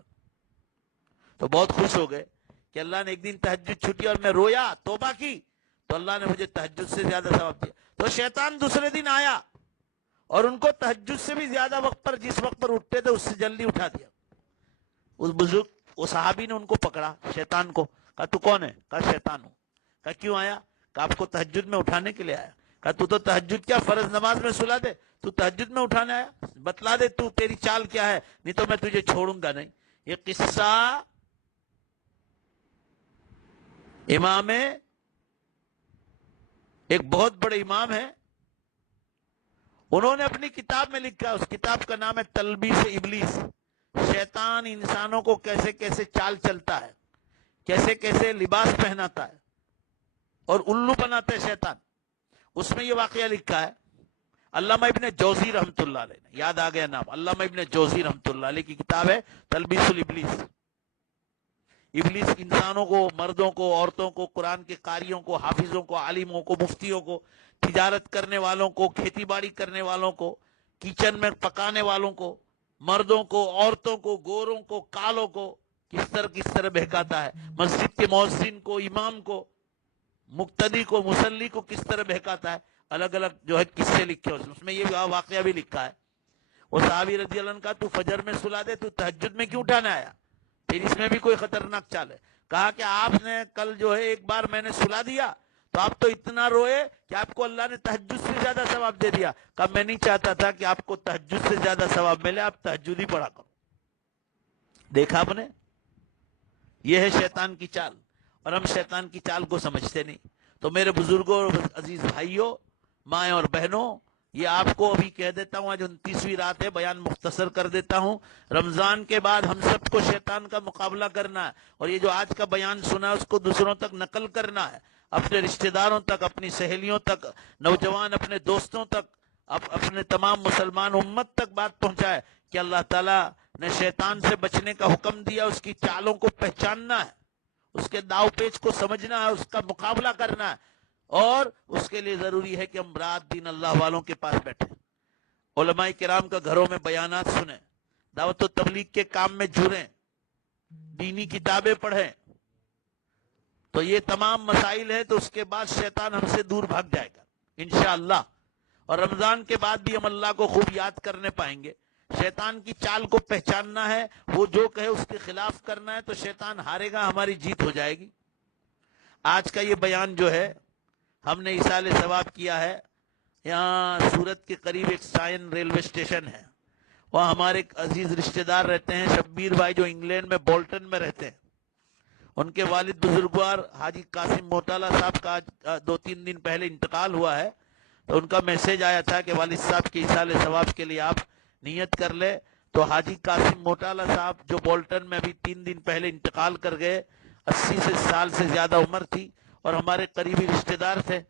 تو بہت خوش ہو گئے کہ اللہ نے ایک دن تہجد چھٹی اور میں رویا، توبہ کی، تو اللہ نے مجھے تہجد سے زیادہ ثواب دیا۔ تو شیطان دوسرے دن آیا اور ان کو تہجد سے بھی زیادہ وقت پر، جس وقت پر اٹھتے تھے اس سے جلدی اٹھا دیا۔ اس بزرگ، وہ صحابی نے ان کو پکڑا، شیطان کو، کہا تو کون ہے؟ کہا شیطان ہوں۔ کہا کیوں آیا؟ کہا آپ کو تہجد میں اٹھانے کے لیے آیا۔ کہا تو تہجد کیا فرض نماز میں سلا دے، تو تہجد میں اٹھانے آیا؟ بتلا دے تو تیری چال کیا ہے، نہیں تو میں تجھے چھوڑوں گا نہیں۔ یہ قصہ امام، ایک بہت بڑے امام ہیں، انہوں نے اپنی کتاب میں لکھا، اس کتاب کا نام ہے تلبیس ابلیس۔ شیطان انسانوں کو کیسے کیسے چال چلتا ہے، کیسے کیسے لباس پہناتا ہے اور الو بناتا ہے شیطان۔ اس میں یہ واقعہ لکھا ہے، علامہ ابن جوزی رحمۃ اللہ علیہ نے، یاد آ گیا نام، علامہ ابن جوزی رحمۃ اللہ علیہ کی کتاب ہے تلبیس الابلیس۔ ابلیس انسانوں کو، مردوں کو، عورتوں کو، قرآن کے قاریوں کو، حافظوں کو، عالموں کو، مفتیوں کو، تجارت کرنے والوں کو، کھیتی باڑی کرنے والوں کو، کچن میں پکانے والوں کو، مردوں کو، عورتوں کو، گوروں کو، کالوں کو کس طرح بہکاتا ہے، مسجد کے مؤذن کو، امام کو، مقتدی کو، مصلی کو کس طرح بہکاتا ہے۔ الگ الگ جو ہے قصے لکھے اس میں یہ واقعہ بھی لکھا ہے۔ وہ صحابی رضی اللہ عنہ کا تو فجر میں سلا دے، تو تہجد میں کیوں اٹھانے آیا؟ پھر اس میں بھی کوئی خطرناک چال ہے۔ کہا کہ آپ نے کل جو ہے ایک بار میں نے سلا دیا تو آپ تو اتنا روئے کہ آپ کو اللہ نے تہجد سے زیادہ ثواب دے دیا۔ کہا میں نہیں چاہتا تھا کہ آپ کو تہجد سے زیادہ ثواب ملے، آپ تہجد ہی پڑھا کرو۔ دیکھا آپ نے، یہ ہے شیطان کی چال، اور ہم شیطان کی چال کو سمجھتے نہیں۔ تو میرے بزرگوں اور عزیز بھائیوں، مائیں اور بہنوں، یہ آپ کو ابھی کہہ دیتا ہوں، آج 29ویں رات ہے، بیان مختصر کر دیتا ہوں۔ رمضان کے بعد ہم سب کو شیطان کا مقابلہ کرنا ہے، اور یہ جو آج کا بیان سنا ہے اس کو دوسروں تک نقل کرنا ہے۔ اپنے رشتہ داروں تک، اپنی سہیلیوں تک، نوجوان اپنے دوستوں تک، اپنے تمام مسلمان امت تک بات پہنچائے کہ اللہ تعالیٰ نے شیطان سے بچنے کا حکم دیا، اس کی چالوں کو پہچاننا ہے، اس کے داؤ پیچ کو سمجھنا ہے، اس کا مقابلہ کرنا ہے، اور اس کے لیے ضروری ہے کہ ہم رات دن اللہ والوں کے پاس بیٹھیں، علماء کرام کا گھروں میں بیانات سنیں، دعوت و تبلیغ کے کام میں جڑیں، دینی کتابیں پڑھیں. تو یہ تمام مسائل ہیں، تو اس کے بعد شیطان ہم سے دور بھاگ جائے گا انشاءاللہ. اور رمضان کے بعد بھی ہم اللہ کو خوب یاد کرنے پائیں گے. شیطان کی چال کو پہچاننا ہے، وہ جو کہے اس کے خلاف کرنا ہے، تو شیطان ہارے گا، ہماری جیت ہو جائے گی. آج کا یہ بیان جو ہے ہم نے ایصال ثواب کیا ہے. یہاں سورت کے قریب ایک سائن ریلوے اسٹیشن ہے، وہاں ہمارے ایک عزیز رشتہ دار رہتے ہیں، شبیر بھائی، جو انگلینڈ میں بولٹن میں رہتے ہیں. ان کے والد بزرگوار حاجی قاسم موٹالہ صاحب کا آج 2-3 دن پہلے انتقال ہوا ہے. تو ان کا میسیج آیا تھا کہ والد صاحب کے ایصال ثواب کے لیے آپ نیت کر لے. تو حاجی قاسم موٹالہ صاحب جو بولٹن میں ابھی 3 دن پہلے انتقال کر گئے، 80 سال سے زیادہ عمر تھی اور ہمارے قریبی رشتہ دار تھے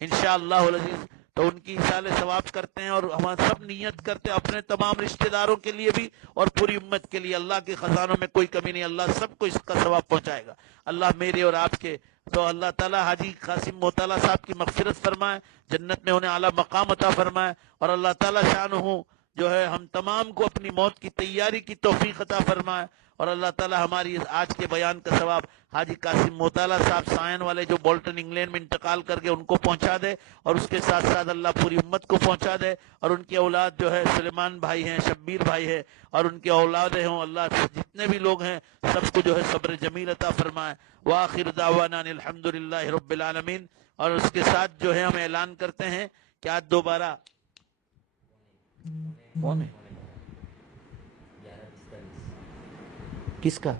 انشاءاللہ العزیز. تو ان کی ایصال ثواب کرتے ہیں، اور ہم سب نیت کرتے ہیں اپنے تمام رشتہ داروں کے لیے بھی اور پوری امت کے لیے. اللہ کے خزانوں میں کوئی کمی نہیں، اللہ سب کو اس کا ثواب پہنچائے گا. اللہ میرے اور آپ کے، تو اللہ تعالیٰ حاجی قاسم موطالہ صاحب کی مغفرت فرمائے، جنت میں انہیں اعلیٰ مقام عطا فرمائے، اور اللہ تعالیٰ شانہ جو ہے ہم تمام کو اپنی موت کی تیاری کی توفیق عطا فرمائے. اور اللہ تعالیٰ ہماری آج کے بیان کا ثواب حاجی قاسم موطالہ صاحب سائن والے جو بولٹن انگلینڈ میں انتقال کر کے ان کو پہنچا دے، اور اس کے ساتھ ساتھ اللہ پوری امت کو پہنچا دے. اور ان کی اولاد جو ہے سلیمان بھائی ہیں، شبیر بھائی ہے، اور ان کے اولادیں ہوں، اللہ جتنے بھی لوگ ہیں سب کو جو ہے صبر جمیل عطا فرمائے. وآخر دعوانا الحمدللہ رب العالمین. اور اس کے ساتھ جو ہے ہم اعلان کرتے ہیں کہ آج دوبارہ کون ہے؟ کس کا؟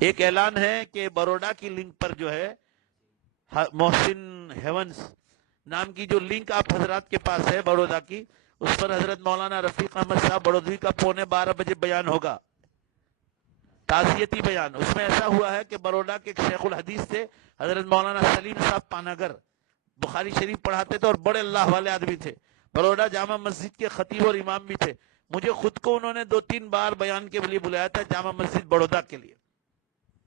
ایک اعلان ہے کہ بروڈا کی لنک پر جو ہے محسن ہیونز نام کی جو لنک آپ حضرات کے پاس ہے بڑودہ کی، اس پر حضرت مولانا رفیق احمد صاحب بڑودی کا 11:15 بجے بیان ہوگا، تعزیتی بیان. اس میں ایسا ہوا ہے کہ بروڈا کے ایک شیخ الحدیث تھے حضرت مولانا سلیم صاحب پاناگر، بخاری شریف پڑھاتے تھے اور بڑے اللہ والے آدمی تھے، بروڈا جامع مسجد کے خطیب اور امام بھی تھے. مجھے خود کو انہوں نے 2-3 بار بیان کے لیے بلایا تھا جامع مسجد بڑودہ کے لیے.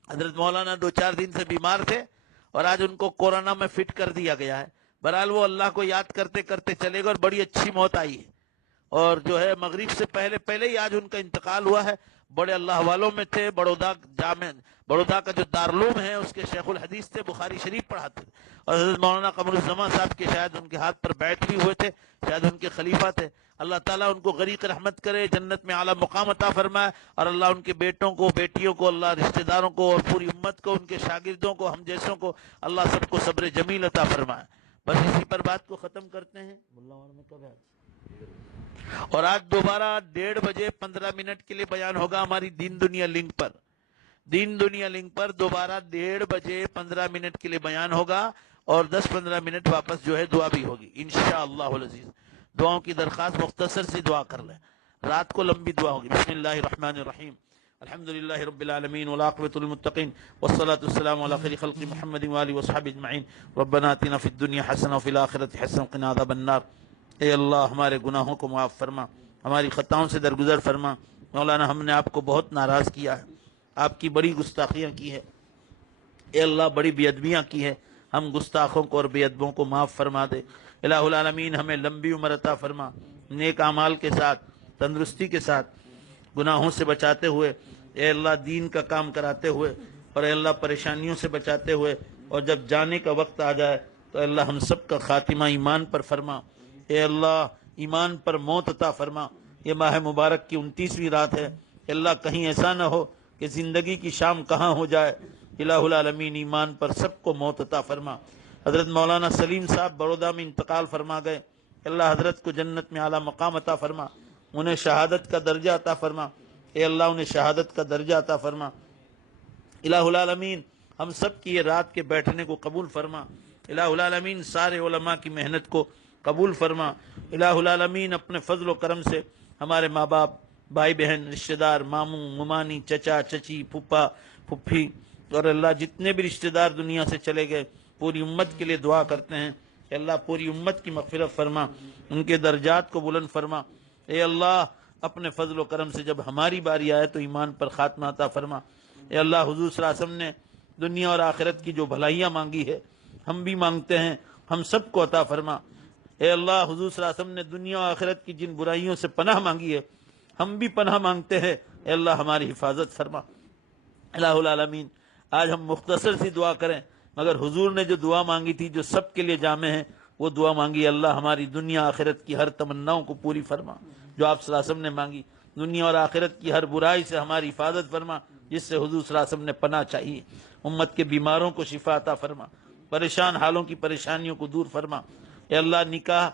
حضرت مولانا 2-4 دن سے بیمار تھے اور آج ان کو کورونا میں فٹ کر دیا گیا ہے. بہرحال وہ اللہ کو یاد کرتے کرتے چلے گئے اور بڑی اچھی موت آئی ہے، اور جو ہے مغرب سے پہلے ہی آج ان کا انتقال ہوا ہے. بڑے اللہ والوں میں تھے. بڑودہ کا جو دارالعلوم ہے اس کے شیخ الحدیث تھے، بخاری شریف پڑھاتے تھے. اور حضرت مولانا قمر الزمان صاحب کے شاید ان کے ہاتھ پر بیعت بھی ہوئے تھے، شاید ان کے خلیفہ تھے. اللہ تعالیٰ ان کو غریق رحمت کرے، جنت میں اعلیٰ مقام عطا فرمائے، اور اللہ ان کے بیٹوں کو، بیٹیوں کو، اللہ رشتہ داروں کو اور پوری امت کو، ان کے شاگردوں کو، ہم جیسوں کو اللہ سب کو صبر جمیل عطا فرمائے. بس اسی پر بات کو ختم کرتے ہیں. اور آج دوبارہ 1:30 بجے 15 منٹ کے لیے بیان ہوگا ہماری دین دنیا لنک پر. دین دنیا لنک پر دوبارہ 1:30 بجے 15 منٹ کے لیے بیان ہوگا، اور 10-15 منٹ واپس جو ہے دعا بھی ہوگی انشاءاللہ العزیز. دعاؤں کی درخواست مختصر سی دعا کر لیں، رات کو لمبی دعا ہوگی. بسم اللہ الرحمن الرحیم، الحمدللہ رب العالمین والعاقبۃ للمتقین والصلاۃ والسلام علی خیر خلق محمد وآلہ وصحبہ اجمعین. ربنا آتنا فی الدنیا حسنہ وفی الآخرۃ حسنہ وقنا عذاب النار. اے اللہ ہمارے گناہوں کو معاف فرما، ہماری خطاؤں سے درگزر فرما. مولانا ہم نے آپ کو بہت ناراض کیا ہے، آپ کی بڑی گستاخیاں کی ہے، اے اللہ بڑی بے ادبیاں کی ہے. ہم گستاخوں کو اور بے ادبوں کو معاف فرما دے. الہ العالمین ہمیں لمبی عمر عطا فرما، نیک اعمال کے ساتھ، تندرستی کے ساتھ، گناہوں سے بچاتے ہوئے، اے اللہ دین کا کام کراتے ہوئے، اور اے اللہ پریشانیوں سے بچاتے ہوئے. اور جب جانے کا وقت آ جائے تو اے اللہ ہم سب کا خاتمہ ایمان پر فرما. اے اللہ ایمان پر موت عطا فرما. یہ ماہ مبارک کی 29ویں رات ہے. اے اللہ کہیں ایسا نہ ہو کہ زندگی کی شام کہاں ہو جائے. الہ العالمین ایمان پر سب کو موت عطا فرما. حضرت مولانا سلیم صاحب بڑودہ میں انتقال فرما گئے. اللہ حضرت کو جنت میں اعلیٰ مقام عطا فرما، انہیں شہادت کا درجہ عطا فرما. اے اللہ انہیں شہادت کا درجہ عطا فرما. الہ العالمین ہم سب کی یہ رات کے بیٹھنے کو قبول فرما. الہ العالمین سارے علماء کی محنت کو قبول فرما. الہ العالمین اپنے فضل و کرم سے ہمارے ماں باپ، بھائی بہن، رشتہ دار، ماموں ممانی، چچا چچی، پھپھا پھپھی، اور اللہ جتنے بھی رشتہ دار دنیا سے چلے گئے پوری امت کے لیے دعا کرتے ہیں کہ اللہ پوری امت کی مغفرت فرما، ان کے درجات کو بلند فرما۔ اے اللہ اپنے فضل و کرم سے جب ہماری باری آئے تو ایمان پر خاتمہ عطا فرما۔ اے اللہ حضور صلی اللہ علیہ وسلم نے دنیا اور آخرت کی جو بھلائیاں مانگی ہے ہم بھی مانگتے ہیں، ہم سب کو عطا فرما۔ اے اللہ حضور صلی اللہ علیہ وسلم نے دنیا و آخرت کی جن برائیوں سے پناہ مانگی ہے ہم بھی پناہ مانگتے ہیں، اے اللہ ہماری حفاظت فرما۔ الہ العالمین آج ہم مختصر سی دعا کریں مگر حضور نے جو دعا مانگی تھی جو سب کے لیے جامع ہے وہ دعا مانگی، اللہ ہماری دنیا آخرت کی ہر تمناؤں کو پوری فرما جو آپ صلی اللہ علیہ وسلم نے مانگی، دنیا اور آخرت کی ہر برائی سے ہماری حفاظت فرما جس سے حضور صلی اللہ علیہ وسلم نے پناہ چاہیے، امت کے بیماروں کو شفا عطا فرما، پریشان حالوں کی پریشانیوں کو دور فرما۔ اے اللہ نکاح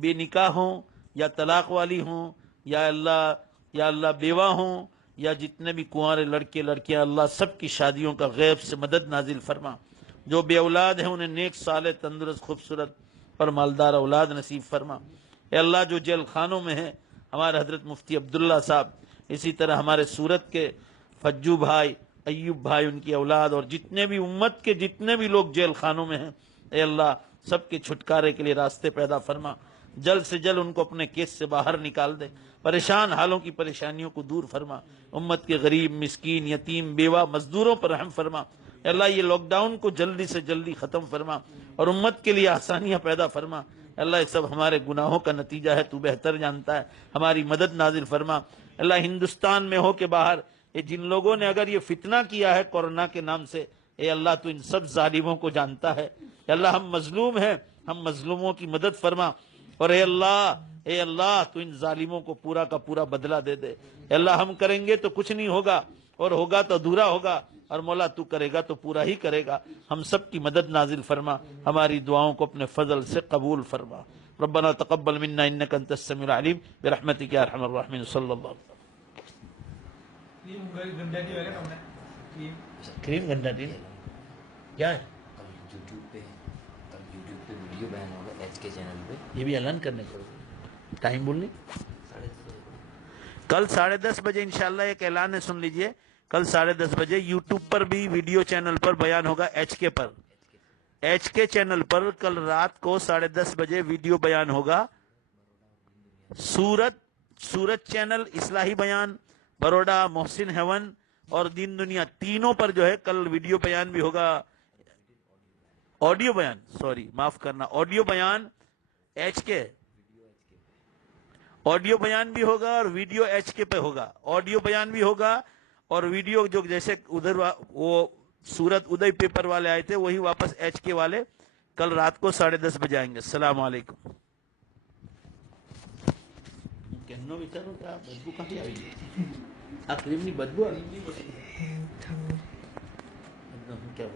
بے نکاح ہوں یا طلاق والی ہوں یا اللہ بیوہ ہوں یا جتنے بھی کنوارے لڑکے لڑکیاں، اللہ سب کی شادیوں کا غیب سے مدد نازل فرما، جو بے اولاد ہیں انہیں نیک صالح تندرست خوبصورت اور مالدار اولاد نصیب فرما۔ اے اللہ جو جیل خانوں میں ہیں ہمارے حضرت مفتی عبداللہ صاحب، اسی طرح ہمارے سورت کے فجو بھائی، ایوب بھائی، ان کی اولاد اور جتنے بھی امت کے جتنے بھی لوگ جیل خانوں میں ہیں، اے اللہ سب کے چھٹکارے کے لیے راستے پیدا فرما، جلد سے جلد ان کو اپنے کیس سے باہر نکال دے، پریشان حالوں کی پریشانیوں کو دور فرما، امت کے غریب مسکین یتیم بیوہ مزدوروں پر رحم فرما۔ اے اللہ یہ لاک ڈاؤن کو جلدی سے جلدی ختم فرما اور امت کے لیے آسانیاں پیدا فرما۔ اے اللہ یہ سب ہمارے گناہوں کا نتیجہ ہے، تو بہتر جانتا ہے، ہماری مدد نازل فرما۔ اے اللہ ہندوستان میں ہو کے باہر یہ جن لوگوں نے اگر یہ فتنہ کیا ہے کورونا کے نام سے، اے اللہ تو ان سب ظالموں کو جانتا ہے۔ اے اللہ ہم مظلوم ہیں، ہم مظلوموں کی مدد فرما، اور اے اللہ تو ان ظالموں کو پورا کا پورا بدلہ دے دے۔ اے اللہ ہم کریں گے تو کچھ نہیں ہوگا اور ہوگا تو ادھورا ہوگا، اور مولا تو کرے گا تو پورا ہی کرے گا۔ ہم سب کی مدد نازل فرما، ہماری دعاؤں کو اپنے فضل سے قبول فرما۔ ربنا تقبل منا انک انت السمیع العلیم برحمتک یا ارحم الراحمین صلی اللہ علیہ وسلم۔ کریم گنڈا ٹی کیا ہے؟ یوٹیوب پہ ویڈیو بیان ہوگا ایچ کے چینل پہ، یہ بھی اعلان کرنے کو ٹائم بولنی 10:30 کل 10:30 بجے انشاءاللہ ایک اعلان ہے، سن لیجئے، کل 10:30 بجے یوٹیوب پر بھی ویڈیو چینل پر بیان ہوگا، ایچ کے پر، ایچ کے چینل پر کل رات کو 10:30 بجے ویڈیو بیان ہوگا۔ سورت چینل، اصلاحی بیان، بروڈا، محسن ہیون اور دین دنیا تینوں پر جو ہے کل ویڈیو بیان بھی ہوگا، آڈیو بیان، سوری معاف کرنا، آڈیو بیان ایچ کے، آڈیو بیان بھی ہوگا اور ویڈیو ایچ کے پہ ہوگا، آڈیو بیان بھی ہوگا اور ویڈیو جو جیسے ادھر وہ سورت ادے پیپر والے آئے تھے وہی واپس ایچ کے والے کل رات کو 10:30 بجے آئیں گے۔ السلام علیکم۔ بدبو کیا